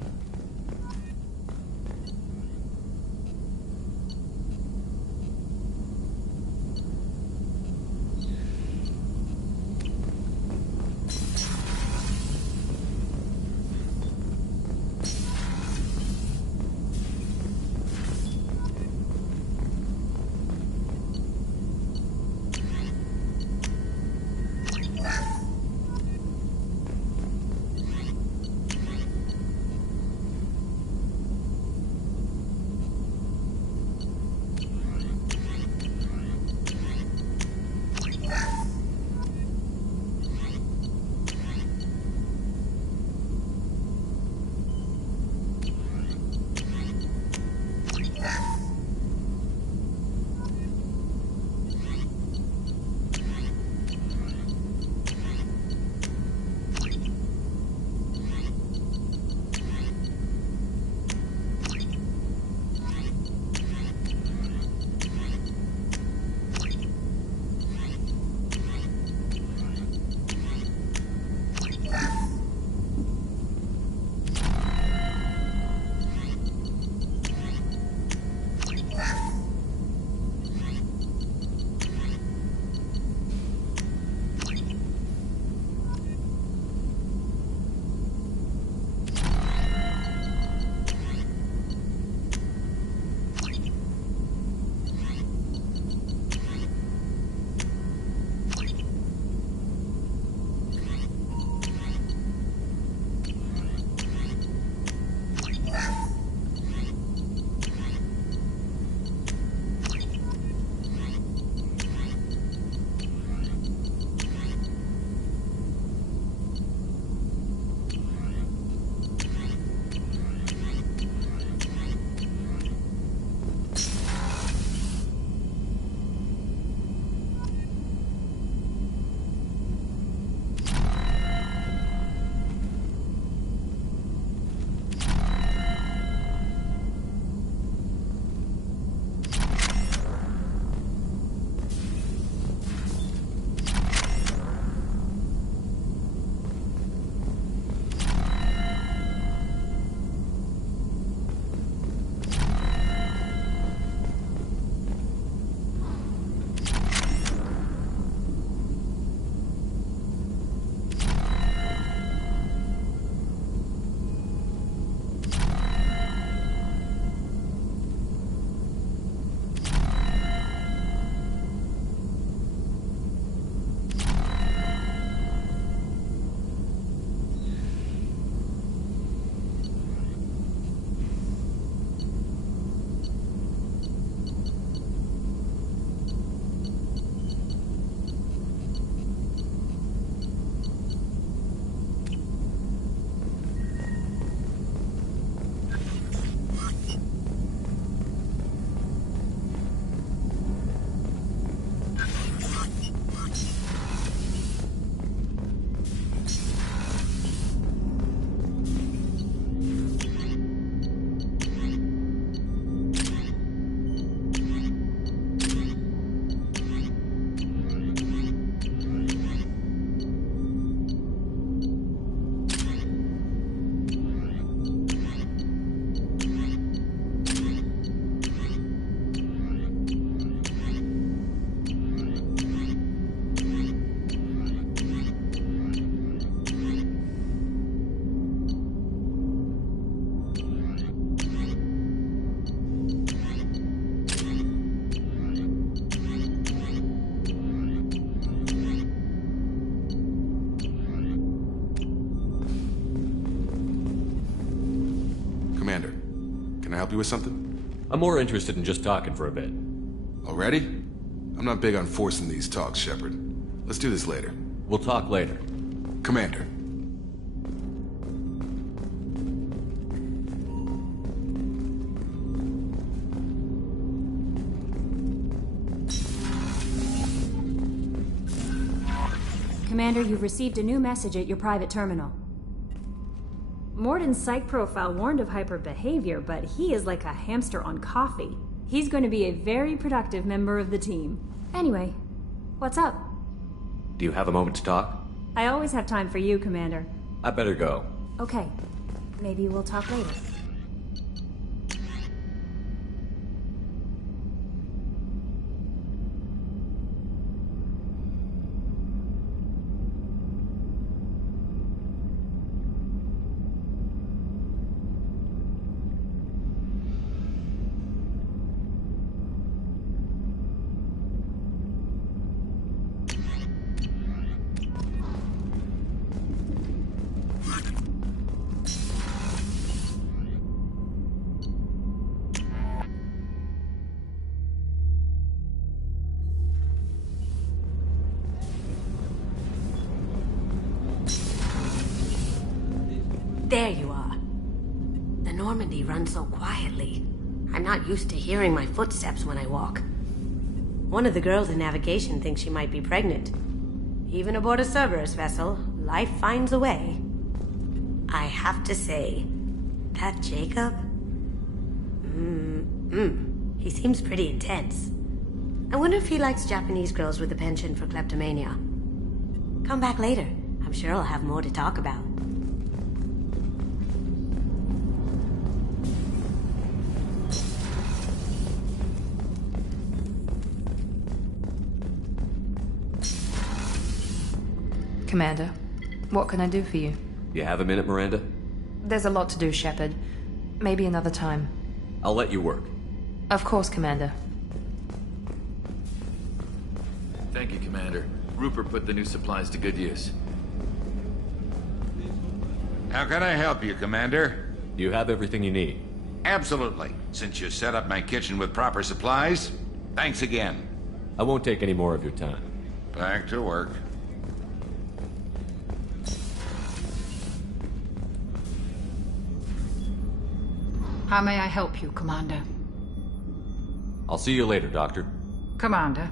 Can I help you with something? I'm more interested in just talking for a bit. Already? I'm not big on forcing these talks, Shepard. Let's do this later. We'll talk later. Commander. Commander, you've received a new message at your private terminal. Morden's psych profile warned of hyper behavior, but he is like a hamster on coffee. He's going to be a very productive member of the team. Anyway, what's up? Do you have a moment to talk? I always have time for you, Commander. I better go. Okay, maybe we'll talk later. There you are. The Normandy runs so quietly. I'm not used to hearing my footsteps when I walk. One of the girls in navigation thinks she might be pregnant. Even aboard a Cerberus vessel, life finds a way. I have to say, that Jacob? He seems pretty intense. I wonder if he likes Japanese girls with a penchant for kleptomania. Come back later. I'm sure I'll have more to talk about. Commander, what can I do for you? You have a minute, Miranda? There's a lot to do, Shepard. Maybe another time. I'll let you work. Of course, Commander. Thank you, Commander. Rupert put the new supplies to good use. How can I help you, Commander? You have everything you need. Absolutely. Since you set up my kitchen with proper supplies, thanks again. I won't take any more of your time. Back to work. How may I help you, Commander? I'll see you later, Doctor. Commander.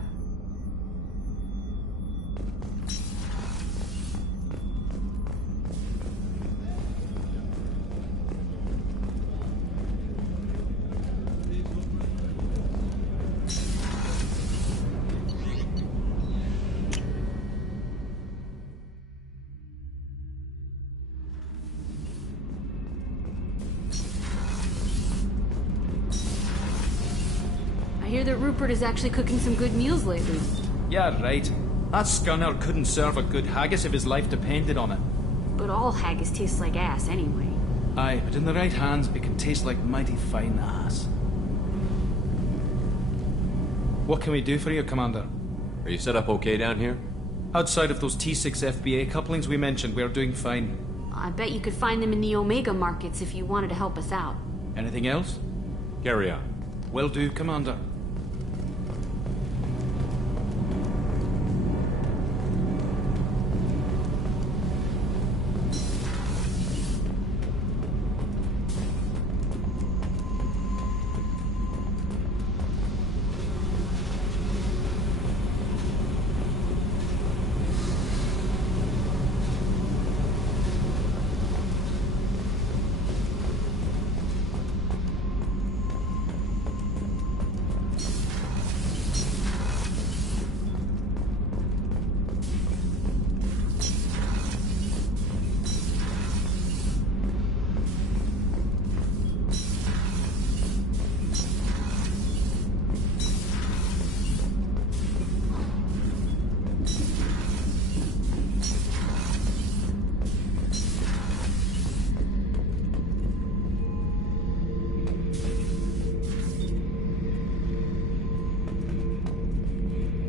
I hear that Rupert is actually cooking some good meals lately. Yeah, right. That scunner couldn't serve a good haggis if his life depended on it. But all haggis tastes like ass anyway. Aye, but in the right hands, it can taste like mighty fine ass. What can we do for you, Commander? Are you set up okay down here? Outside of those T6 FBA couplings we mentioned, we're doing fine. I bet you could find them in the Omega markets if you wanted to help us out. Anything else? Carry on. Will do, Commander.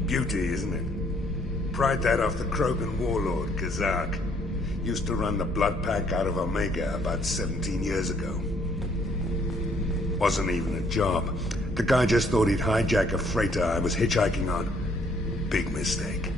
Beauty, isn't it? Pried that off the Krogan warlord, Kazak. Used to run the blood pack out of Omega about 17 years ago. Wasn't even a job. The guy just thought he'd hijack a freighter I was hitchhiking on. Big mistake.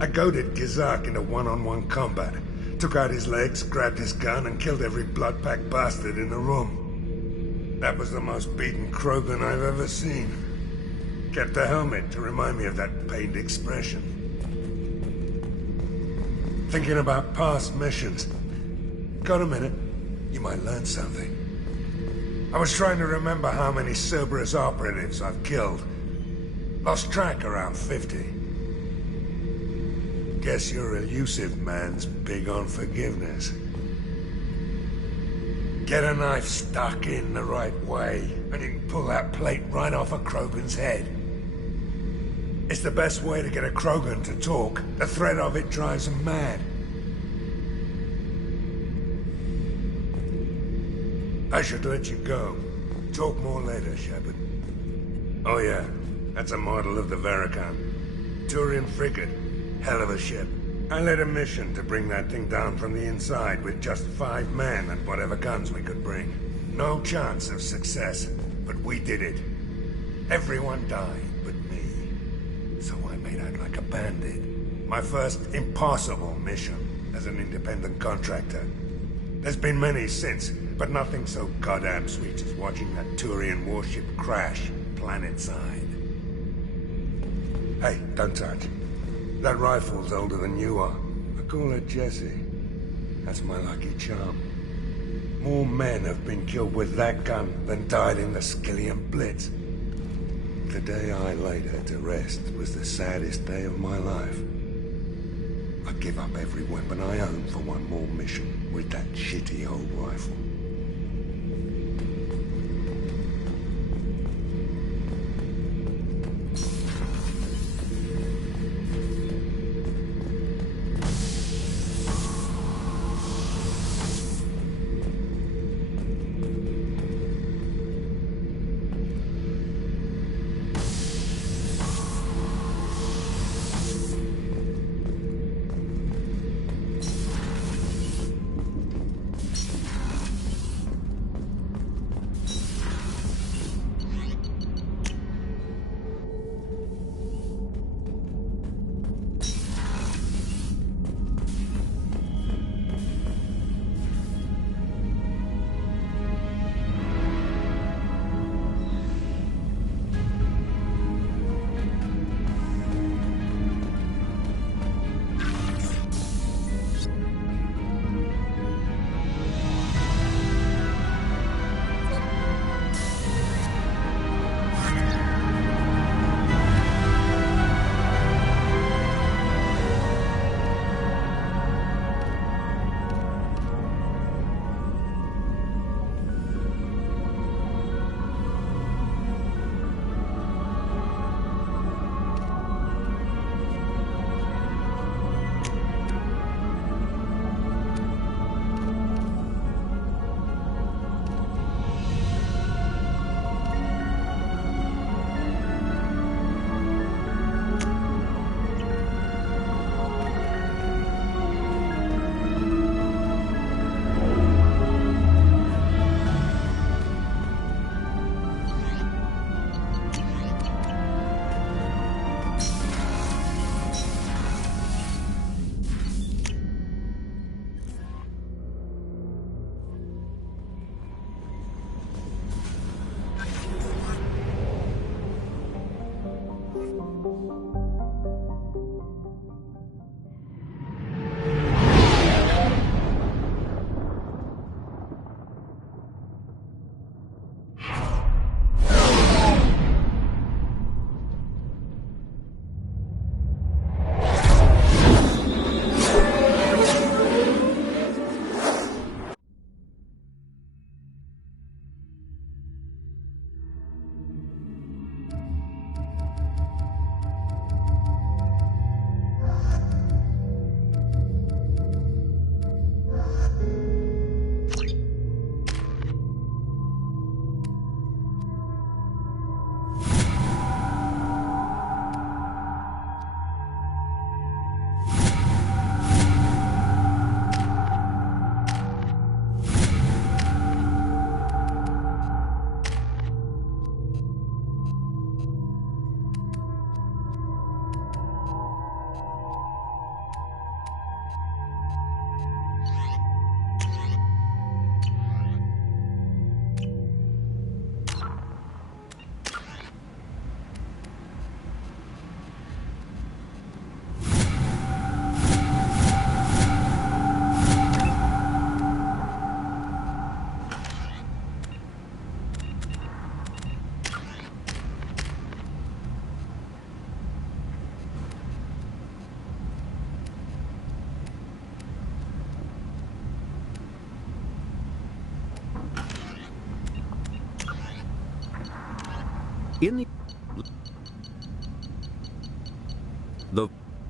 I goaded Gizak into one-on-one combat. Took out his legs, grabbed his gun, and killed every blood-packed bastard in the room. That was the most beaten Krogan I've ever seen. Kept the helmet to remind me of that pained expression. Thinking about past missions. Got a minute? You might learn something. I was trying to remember how many Cerberus operatives I've killed. Lost track around 50. Guess your elusive man's big on forgiveness. Get a knife stuck in the right way, and you can pull that plate right off a Krogan's head. It's the best way to get a Krogan to talk. The threat of it drives them mad. I should let you go. Talk more later, Shepard. Oh yeah, that's a model of the Veracon. Turian frigate. Hell of a ship. I led a mission to bring that thing down from the inside with just 5 men and whatever guns we could bring. No chance of success, but we did it. Everyone died but me. So I made out like a bandit. My first impossible mission as an independent contractor. There's been many since, but nothing so goddamn sweet as watching that Turian warship crash planetside. Hey, don't touch. That rifle's older than you are. I call her Jessie. That's my lucky charm. More men have been killed with that gun than died in the Skillian Blitz. The day I laid her to rest was the saddest day of my life. I'd give up every weapon I own for one more mission with that shitty old rifle.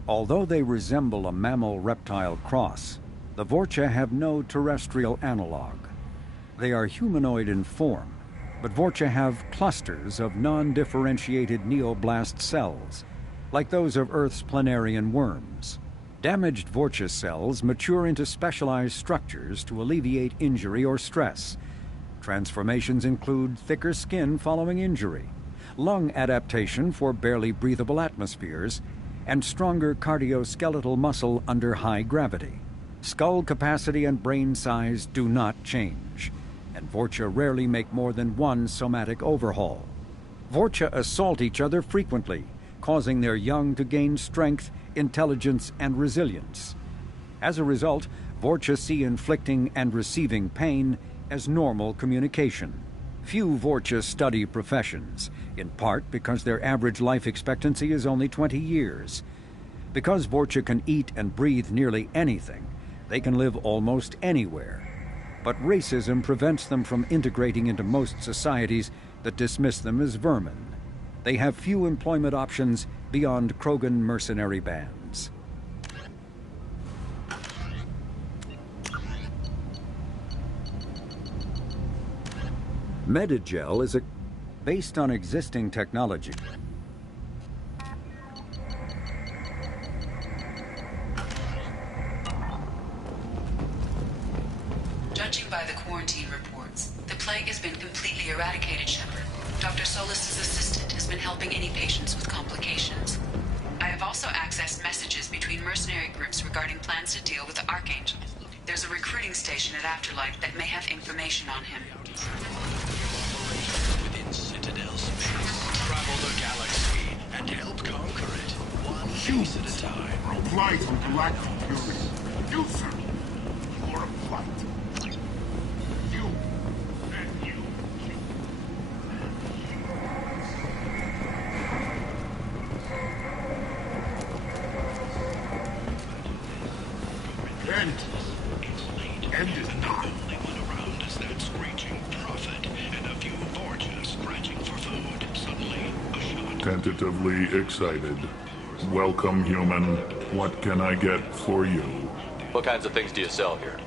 Although they resemble a mammal-reptile cross, the Vorcha have no terrestrial analog. They are humanoid in form, but Vorcha have clusters of non-differentiated neoblast cells, like those of Earth's planarian worms. Damaged Vorcha cells mature into specialized structures to alleviate injury or stress. Transformations include thicker skin following injury, lung adaptation for barely breathable atmospheres, and stronger cardioskeletal muscle under high gravity. Skull capacity and brain size do not change, and Vorcha rarely make more than one somatic overhaul. Vorcha assault each other frequently, causing their young to gain strength, intelligence, and resilience. As a result, Vorcha see inflicting and receiving pain as normal communication. Few Vorcha study professions, in part because their average life expectancy is only 20 years. Because Vorcha can eat and breathe nearly anything, they can live almost anywhere. But racism prevents them from integrating into most societies that dismiss them as vermin. They have few employment options beyond Krogan mercenary bands. Medigel is based on existing technology. Judging by the quarantine reports, the plague has been completely eradicated, Shepard. Dr. Solis's assistant has been helping any patients with complications. I have also accessed messages between mercenary groups regarding plans to deal with the Archangel. There's a recruiting station at Afterlight that may have information on him. Within Citadel space, travel the galaxy, and help conquer it, one piece at a time. Flight from Galactic Fury. You, sir. You're a flight. You. And you. End. End is not. The only one around is that screeching prophet, and a few Vorcha scratching for food. Suddenly, a shot. Tentatively excited. Welcome, human. What can I get for you? What kinds of things do you sell here?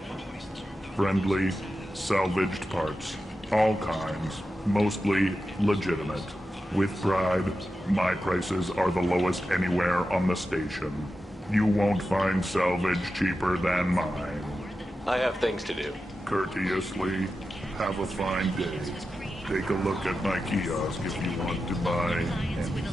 Friendly, salvaged parts. All kinds. Mostly legitimate. With pride, my prices are the lowest anywhere on the station. You won't find salvage cheaper than mine. I have things to do. Courteously, have a fine day. Take a look at my kiosk if you want to buy anything.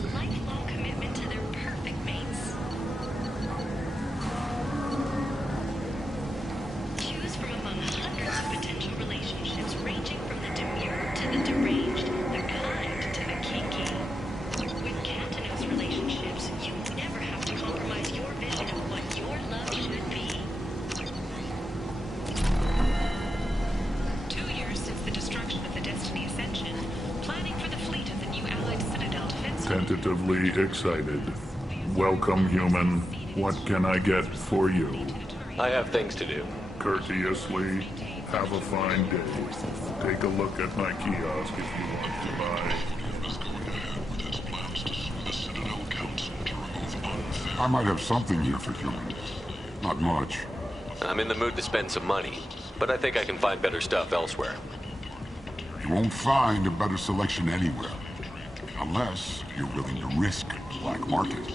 Choose from among hundreds of potential relationships ranging from the demure to the deranged, the kind to the kinky. With Catanos relationships, you never have to compromise your vision of what your love should be. 2 years since the destruction of the Destiny Ascension, planning for the fleet of the new Allied Citadel defense. Tentatively excited. Welcome, human. What can I get for you? I have things to do. Courteously, have a fine day. Take a look at my kiosk if you want to buy. I might have something here for humans. Not much. I'm in the mood to spend some money, but I think I can find better stuff elsewhere. You won't find a better selection anywhere. Unless you're willing to risk the black market.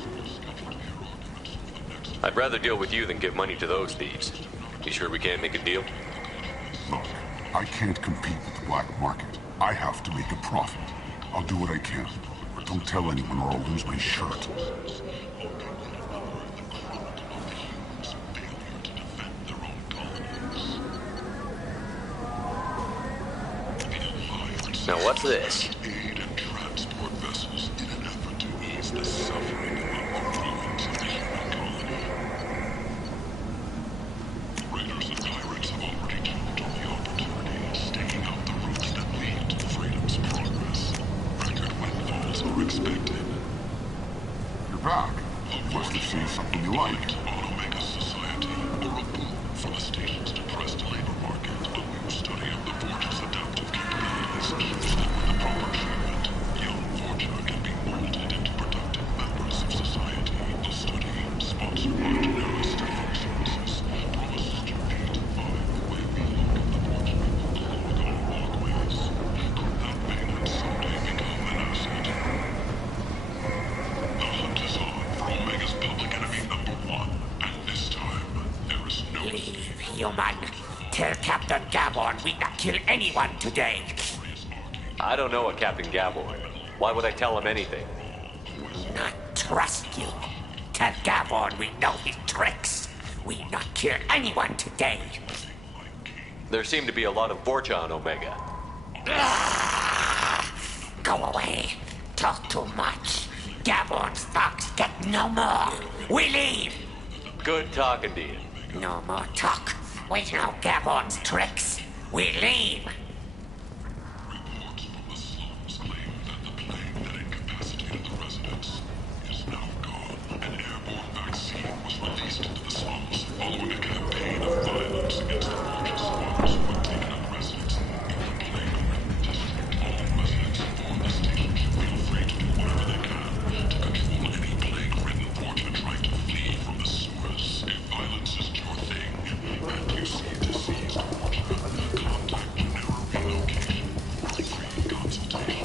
I'd rather deal with you than give money to those thieves. You sure we can't make a deal? Look, I can't compete with the black market. I have to make a profit. I'll do what I can, but don't tell anyone or I'll lose my shirt. Now what's this? Aid and transport vessels in an effort to ease the suffering among the ruins of the human colony. Raiders and pirates have already jumped on the opportunity, staking out the routes that lead to freedom's progress. Record windfalls are expected. You're back. Must have seen something you liked. On Omega Society, a report from a station's depressed labor market, a new study of the Vorcha's adaptive capabilities. With the proper treatment, young Vorcha Captain Gaborn will not kill anyone today. I don't know a Captain Gaborn. Why would I tell him anything? Not trust you. Tell Gaborn we know his tricks. We not kill anyone today. There seem to be a lot of Vorcha on Omega. Go away. Talk too much. Gaborn's fox get no more. We leave. Good talking to you. No more talk. We know Gaborn's tricks. We leave. Following a campaign of violence against the Vorcha swarms who had taken up residence in the plague ridden district, all residents informed the station feel free to do whatever they can to control any plague-ridden Vorcha trying to flee from the sewers. If violence is your thing, and you see diseased Vorcha, contact the narrow relocation for free consultation.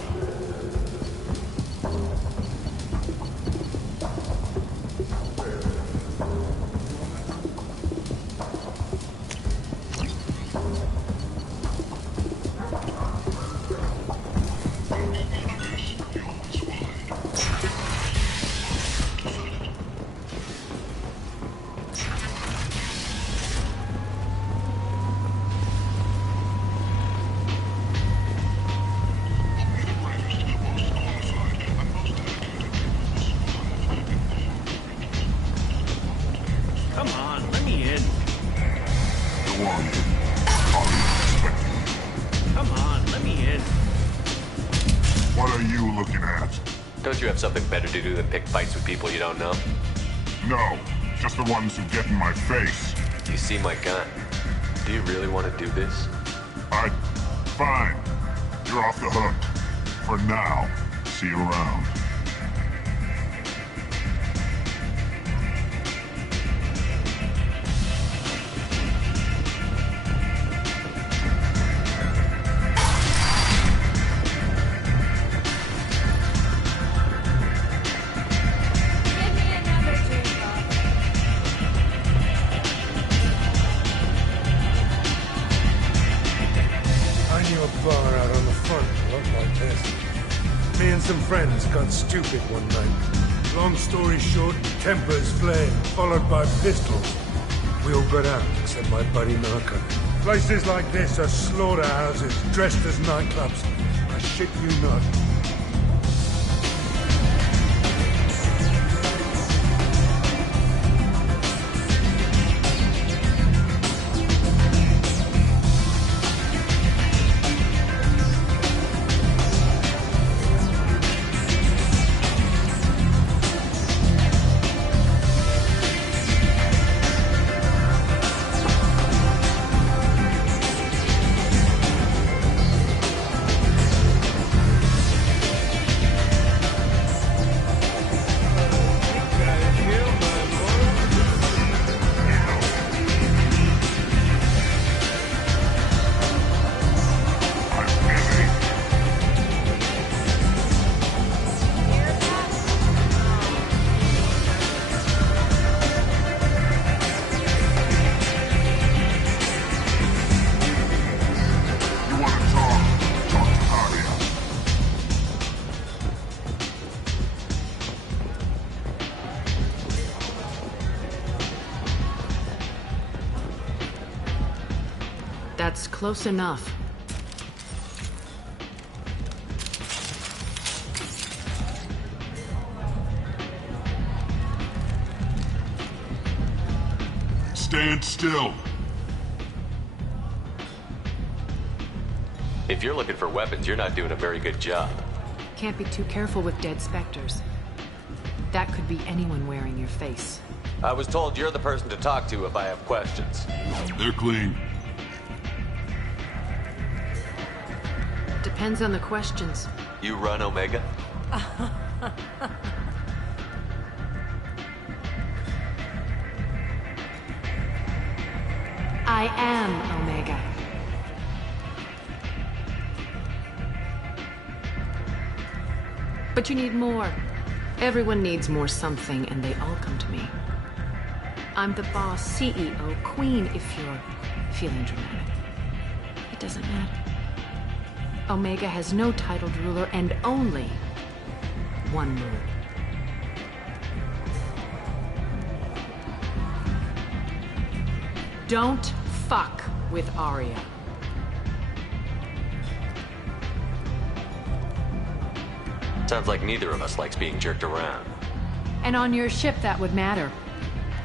Come on, let me in. Who are you? Are you expecting? Come on, let me in. What are you looking at? Don't you have something better to do than pick fights with people you don't know? No, just the ones who get in my face. You see my gun. Do you really want to do this? Fine. You're off the hook. For now. See you around. I knew a bar out on the front that looked like this. Me and some friends got stupid one night. Long story short, tempers flamed, followed by pistols. We all got out, except my buddy Narco. Places like this are slaughterhouses, dressed as nightclubs. I shit you not. That's close enough. Stand still. If you're looking for weapons, you're not doing a very good job. Can't be too careful with dead specters. That could be anyone wearing your face. I was told you're the person to talk to if I have questions. They're clean. Depends on the questions. You run Omega? I am Omega. But you need more. Everyone needs more something, and they all come to me. I'm the boss, CEO, queen, if you're feeling dramatic. doesn't matter. Omega has no titled ruler and only one moon. Don't fuck with Arya. Sounds like neither of us likes being jerked around. And on your ship, that would matter.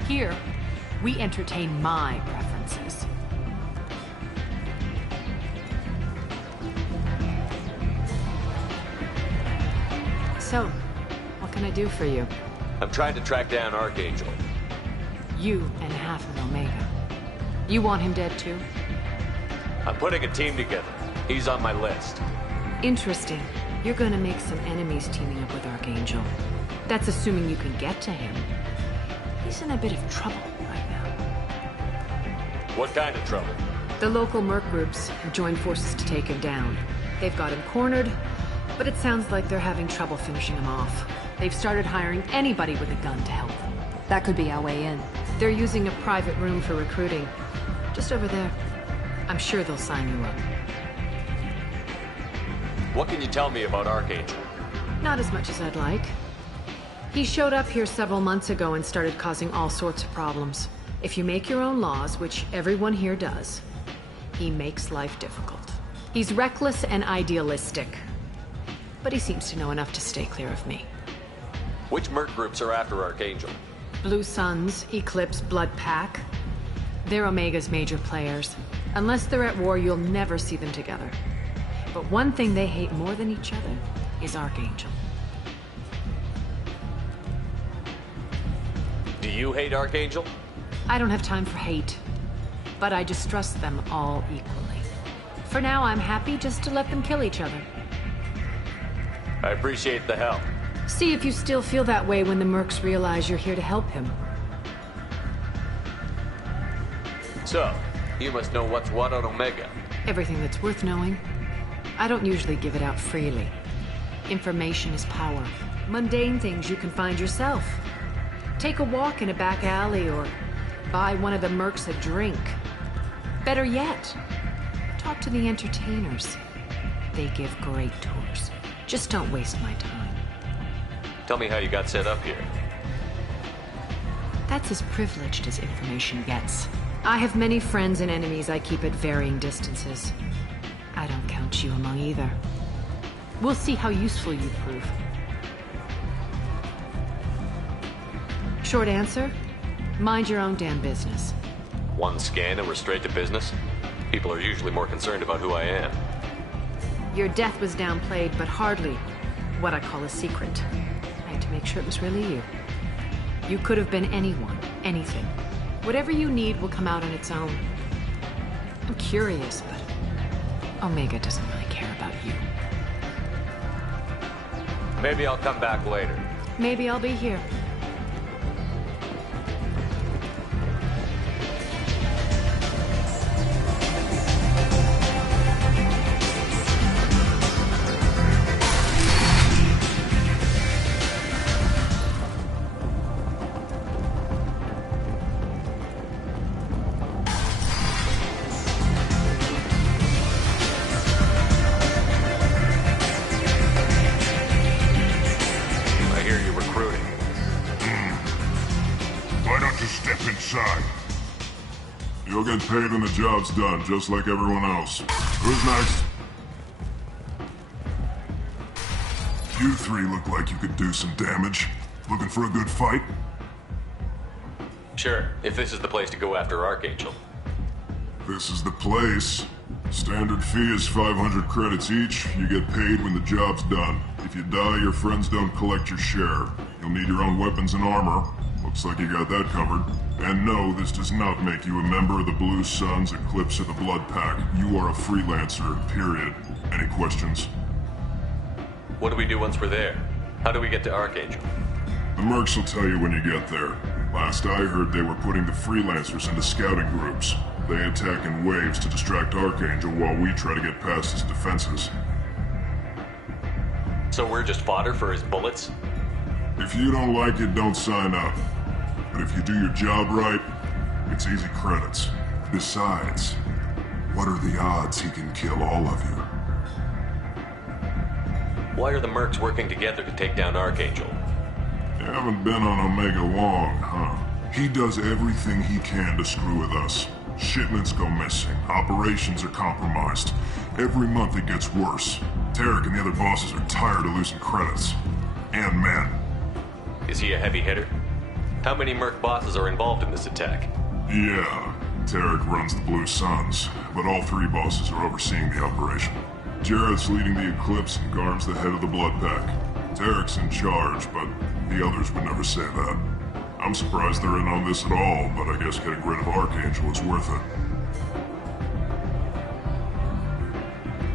Here, we entertain my preferences. So, what can I do for you? I'm trying to track down Archangel. You and half of Omega. You want him dead too? I'm putting a team together. He's on my list. Interesting. You're gonna make some enemies teaming up with Archangel. That's assuming you can get to him. He's in a bit of trouble right now. What kind of trouble? The local merc groups have joined forces to take him down. They've got him cornered, but it sounds like they're having trouble finishing him off. They've started hiring anybody with a gun to help them. That could be our way in. They're using a private room for recruiting. Just over there. I'm sure they'll sign you up. What can you tell me about Archangel? Not as much as I'd like. He showed up here several months ago and started causing all sorts of problems. If you make your own laws, which everyone here does, he makes life difficult. He's reckless and idealistic. But he seems to know enough to stay clear of me. Which merc groups are after Archangel? Blue Suns, Eclipse, Blood Pack. They're Omega's major players. Unless they're at war, you'll never see them together. But one thing they hate more than each other is Archangel. Do you hate Archangel? I don't have time for hate, but I distrust them all equally. For now, I'm happy just to let them kill each other. I appreciate the help. See if you still feel that way when the mercs realize you're here to help him. So, you must know what's what on Omega. Everything that's worth knowing. I don't usually give it out freely. Information is power. Mundane things you can find yourself. Take a walk in a back alley or buy one of the mercs a drink. Better yet, talk to the entertainers. They give great tours. Just don't waste my time. Tell me how you got set up here. That's as privileged as information gets. I have many friends and enemies I keep at varying distances. I don't count you among either. We'll see how useful you prove. Short answer, mind your own damn business. One scan and we're straight to business? People are usually more concerned about who I am. Your death was downplayed, but hardly what I call a secret. I had to make sure it was really you. You could have been anyone, anything. Whatever you need will come out on its own. I'm curious, but Omega doesn't really care about you. Maybe I'll come back later. Maybe I'll be here. You'll get paid when the job's done, just like everyone else. Who's next? You three look like you could do some damage. Looking for a good fight? Sure, if this is the place to go after Archangel. This is the place. Standard fee is 500 credits each. You get paid when the job's done. If you die, your friends don't collect your share. You'll need your own weapons and armor. Looks like you got that covered. And no, this does not make you a member of the Blue Suns, Eclipse, or the Blood Pack. You are a freelancer, period. Any questions? What do we do once we're there? How do we get to Archangel? The mercs will tell you when you get there. Last I heard, they were putting the freelancers into scouting groups. They attack in waves to distract Archangel while we try to get past his defenses. So we're just fodder for his bullets? If you don't like it, don't sign up. But if you do your job right, it's easy credits. Besides, What are the odds he can kill all of you? Why are the mercs working together to take down Archangel? You haven't been on Omega long, huh? He does everything he can to screw with us. Shipments go missing. Operations are compromised. Every month it gets worse. Tarek and the other bosses are tired of losing credits. And men. Is he a heavy hitter? How many merc bosses are involved in this attack? Yeah, Tarek runs the Blue Suns, but all three bosses are overseeing the operation. Jareth's leading the Eclipse and Garm's the head of the Blood Pack. Tarek's in charge, but the others would never say that. I'm surprised they're in on this at all, but I guess getting rid of Archangel is worth it.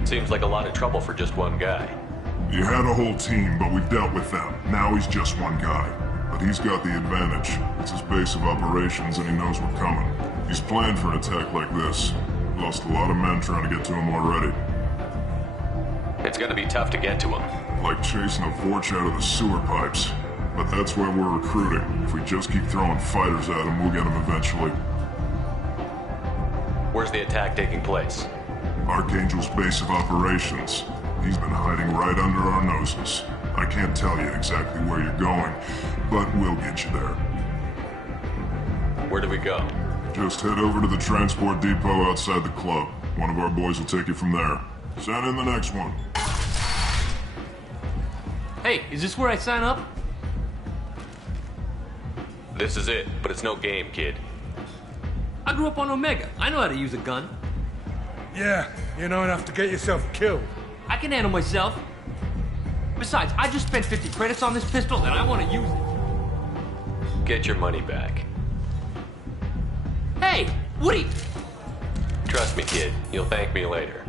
Seems like a lot of trouble for just one guy. You had a whole team, but we dealt with them. Now he's just one guy. But he's got the advantage. It's his base of operations and he knows we're coming. He's planned for an attack like this. Lost a lot of men trying to get to him already. It's gonna be tough to get to him. Like chasing a Vorch out of the sewer pipes. But that's why we're recruiting. If we just keep throwing fighters at him, we'll get him eventually. Where's the attack taking place? Archangel's base of operations. He's been hiding right under our noses. I can't tell you exactly where you're going, but we'll get you there. Where do we go? Just head over to the transport depot outside the club. One of our boys will take you from there. Send in the next one. Hey, is this where I sign up? This is it, but it's no game, kid. I grew up on Omega. I know how to use a gun. Yeah, you know enough to get yourself killed. I can handle myself. Besides, I just spent 50 credits on this pistol and I want to use it. Get your money back. Hey, Woody! Trust me, kid. You'll thank me later.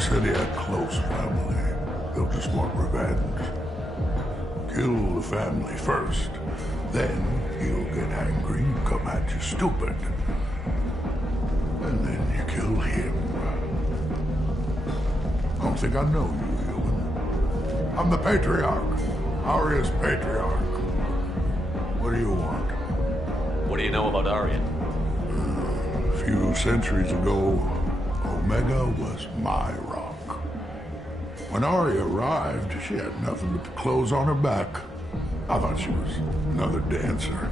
Said he had close family. They'll just want revenge. Kill the family first. Then he'll get angry and come at you stupid. And then you kill him. I don't think I know you, human. I'm the Patriarch. Aria's Patriarch. What do you want? What do you know about Arya? A few centuries ago, Omega was my rock. When Arya arrived, she had nothing but the clothes on her back. I thought she was another dancer.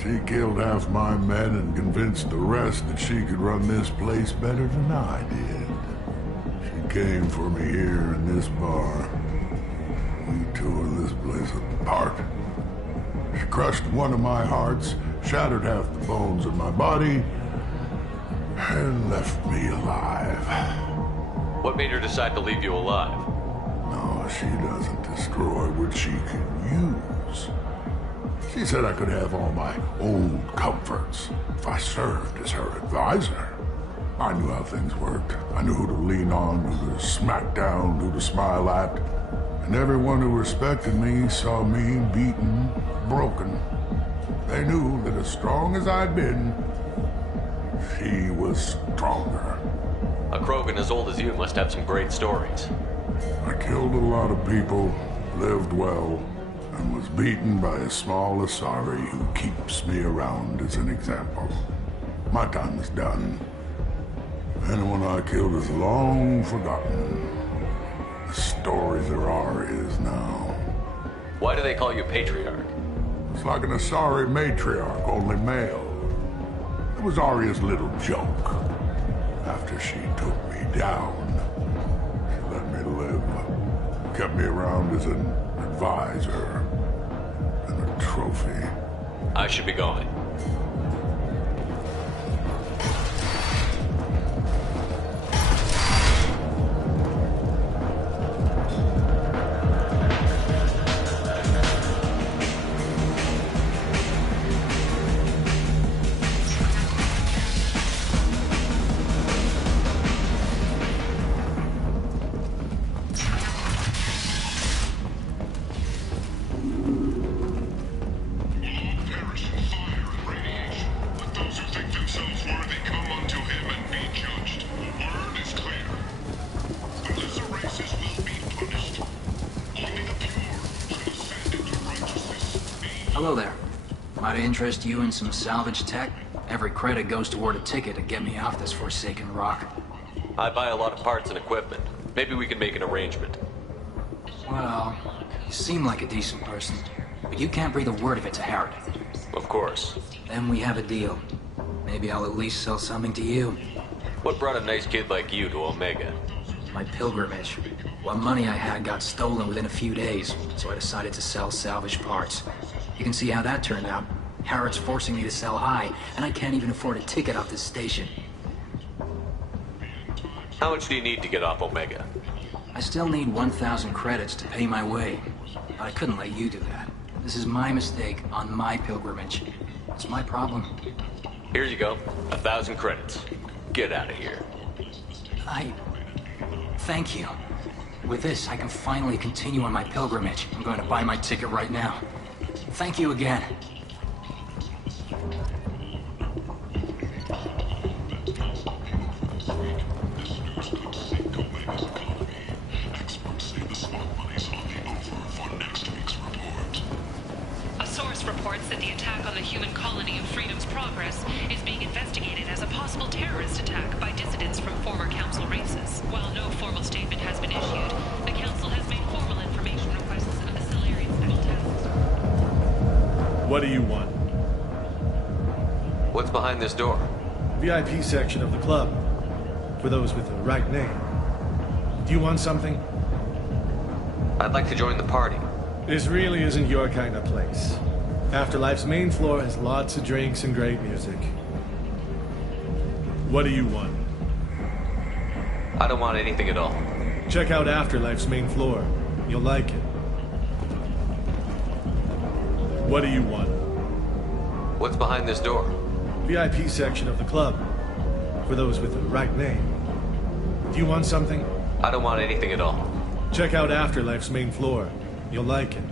She killed half my men and convinced the rest that she could run this place better than I did. She came for me here in this bar. We tore this place apart. She crushed one of my hearts, shattered half the bones in my body, and left me alive. What made her decide to leave you alive? No, she doesn't destroy what she can use. She said I could have all my old comforts if I served as her advisor. I knew how things worked. I knew who to lean on, who to smack down, who to smile at. And everyone who respected me saw me beaten, broken. They knew that as strong as I'd been, she was stronger. A Krogan as old as you must have some great stories. I killed a lot of people, lived well, and was beaten by a small Asari who keeps me around as an example. My time is done. Anyone I killed is long forgotten. The story there are is now. Why do they call you Patriarch? It's like an Asari matriarch, only male. It was Arya's little joke. After she took me down, she let me live. Kept me around as an advisor and a trophy. I should be going. Hello there. Might I interest you in some salvage tech? Every credit goes toward a ticket to get me off this forsaken rock. I buy a lot of parts and equipment. Maybe we can make an arrangement. Well, you seem like a decent person, but you can't breathe a word of it to Harrod. Of course. Then we have a deal. Maybe I'll at least sell something to you. What brought a nice kid like you to Omega? My pilgrimage. What money I had got stolen within a few days, so I decided to sell salvage parts. You can see how that turned out. Harrod's forcing me to sell high, and I can't even afford a ticket off this station. How much do you need to get off Omega? I still need 1,000 credits to pay my way, but I couldn't let you do that. This is my mistake on my pilgrimage. It's my problem. Here you go. 1,000 credits. Get out of here. Thank you. With this, I can finally continue on my pilgrimage. I'm going to buy my ticket right now. Thank you again. A source reports that the attack on the human colony of Freedom's Progress is being investigated as a possible terrorist attack by dissidents from former Council races. While no formal statement has been issued, the Council has made formal information requests of the Solarian Special Task Force. What do you want? What's behind this door? VIP section of the club. For those with the right name. Do you want something? I'd like to join the party. This really isn't your kind of place. Afterlife's main floor has lots of drinks and great music. What do you want? I don't want anything at all. Check out Afterlife's main floor. You'll like it. What do you want? What's behind this door? VIP section of the club. For those with the right name. Do you want something? I don't want anything at all. Check out Afterlife's main floor. You'll like it.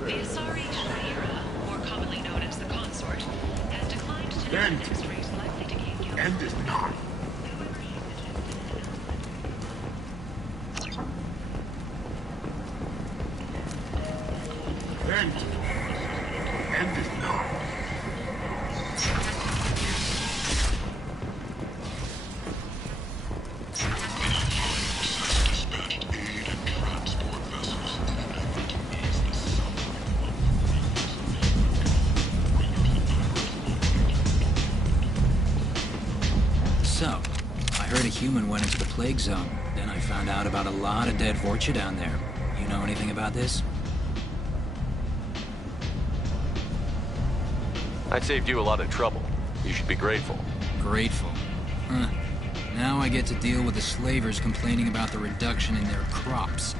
The Asari Shaira, more commonly known as the Consort, has declined to deny mixed race likely to gain guilt. End is not. End is not. So, I heard a human went into the plague zone. Then I found out about a lot of dead Vorcha down there. You know anything about this? I saved you a lot of trouble. You should be grateful. Grateful? Huh. Now I get to deal with the slavers complaining about the reduction in their crops.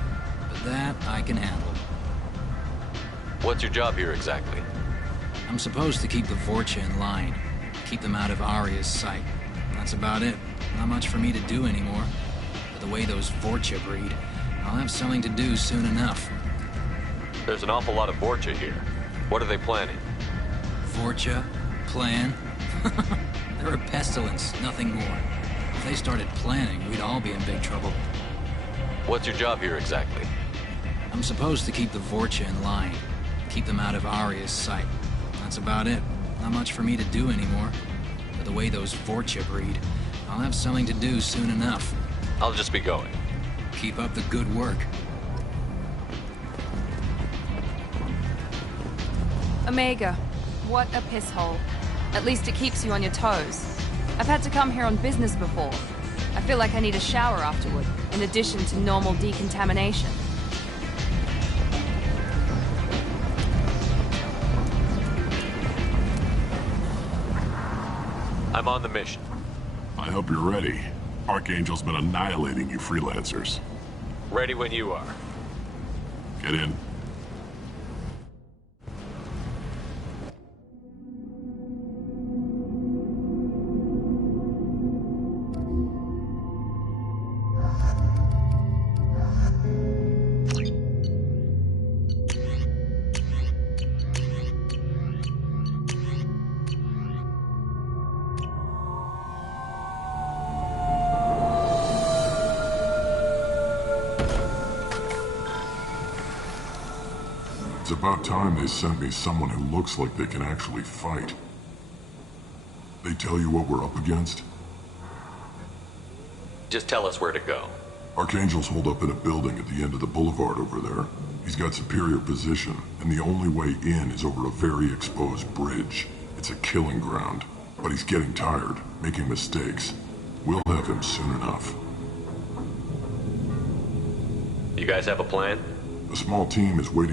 But that I can handle. What's your job here exactly? I'm supposed to keep the Vorcha in line. Keep them out of Arya's sight. That's about it. Not much for me to do anymore. But the way those Vorcha breed, I'll have something to do soon enough. There's an awful lot of Vorcha here. What are they planning? Vorcha? Plan? They're a pestilence, nothing more. If they started planning, we'd all be in big trouble. What's your job here exactly? I'm supposed to keep the Vorcha in line. Keep them out of Arya's sight. That's about it. Not much for me to do anymore. But the way those Vorcha breed, I'll have something to do soon enough. I'll just be going. Keep up the good work. Omega, what a piss hole. At least it keeps you on your toes. I've had to come here on business before. I feel like I need a shower afterward, in addition to normal decontamination. I'm on the mission. I hope you're ready. Archangel's been annihilating you freelancers. Ready when you are. Get in. It's about time they sent me someone who looks like they can actually fight. They tell you what we're up against? Just tell us where to go. Archangel's holed up in a building at the end of the boulevard over there. He's got superior position, and the only way in is over a very exposed bridge. It's a killing ground. But he's getting tired, making mistakes. We'll have him soon enough. You guys have a plan? A small team is waiting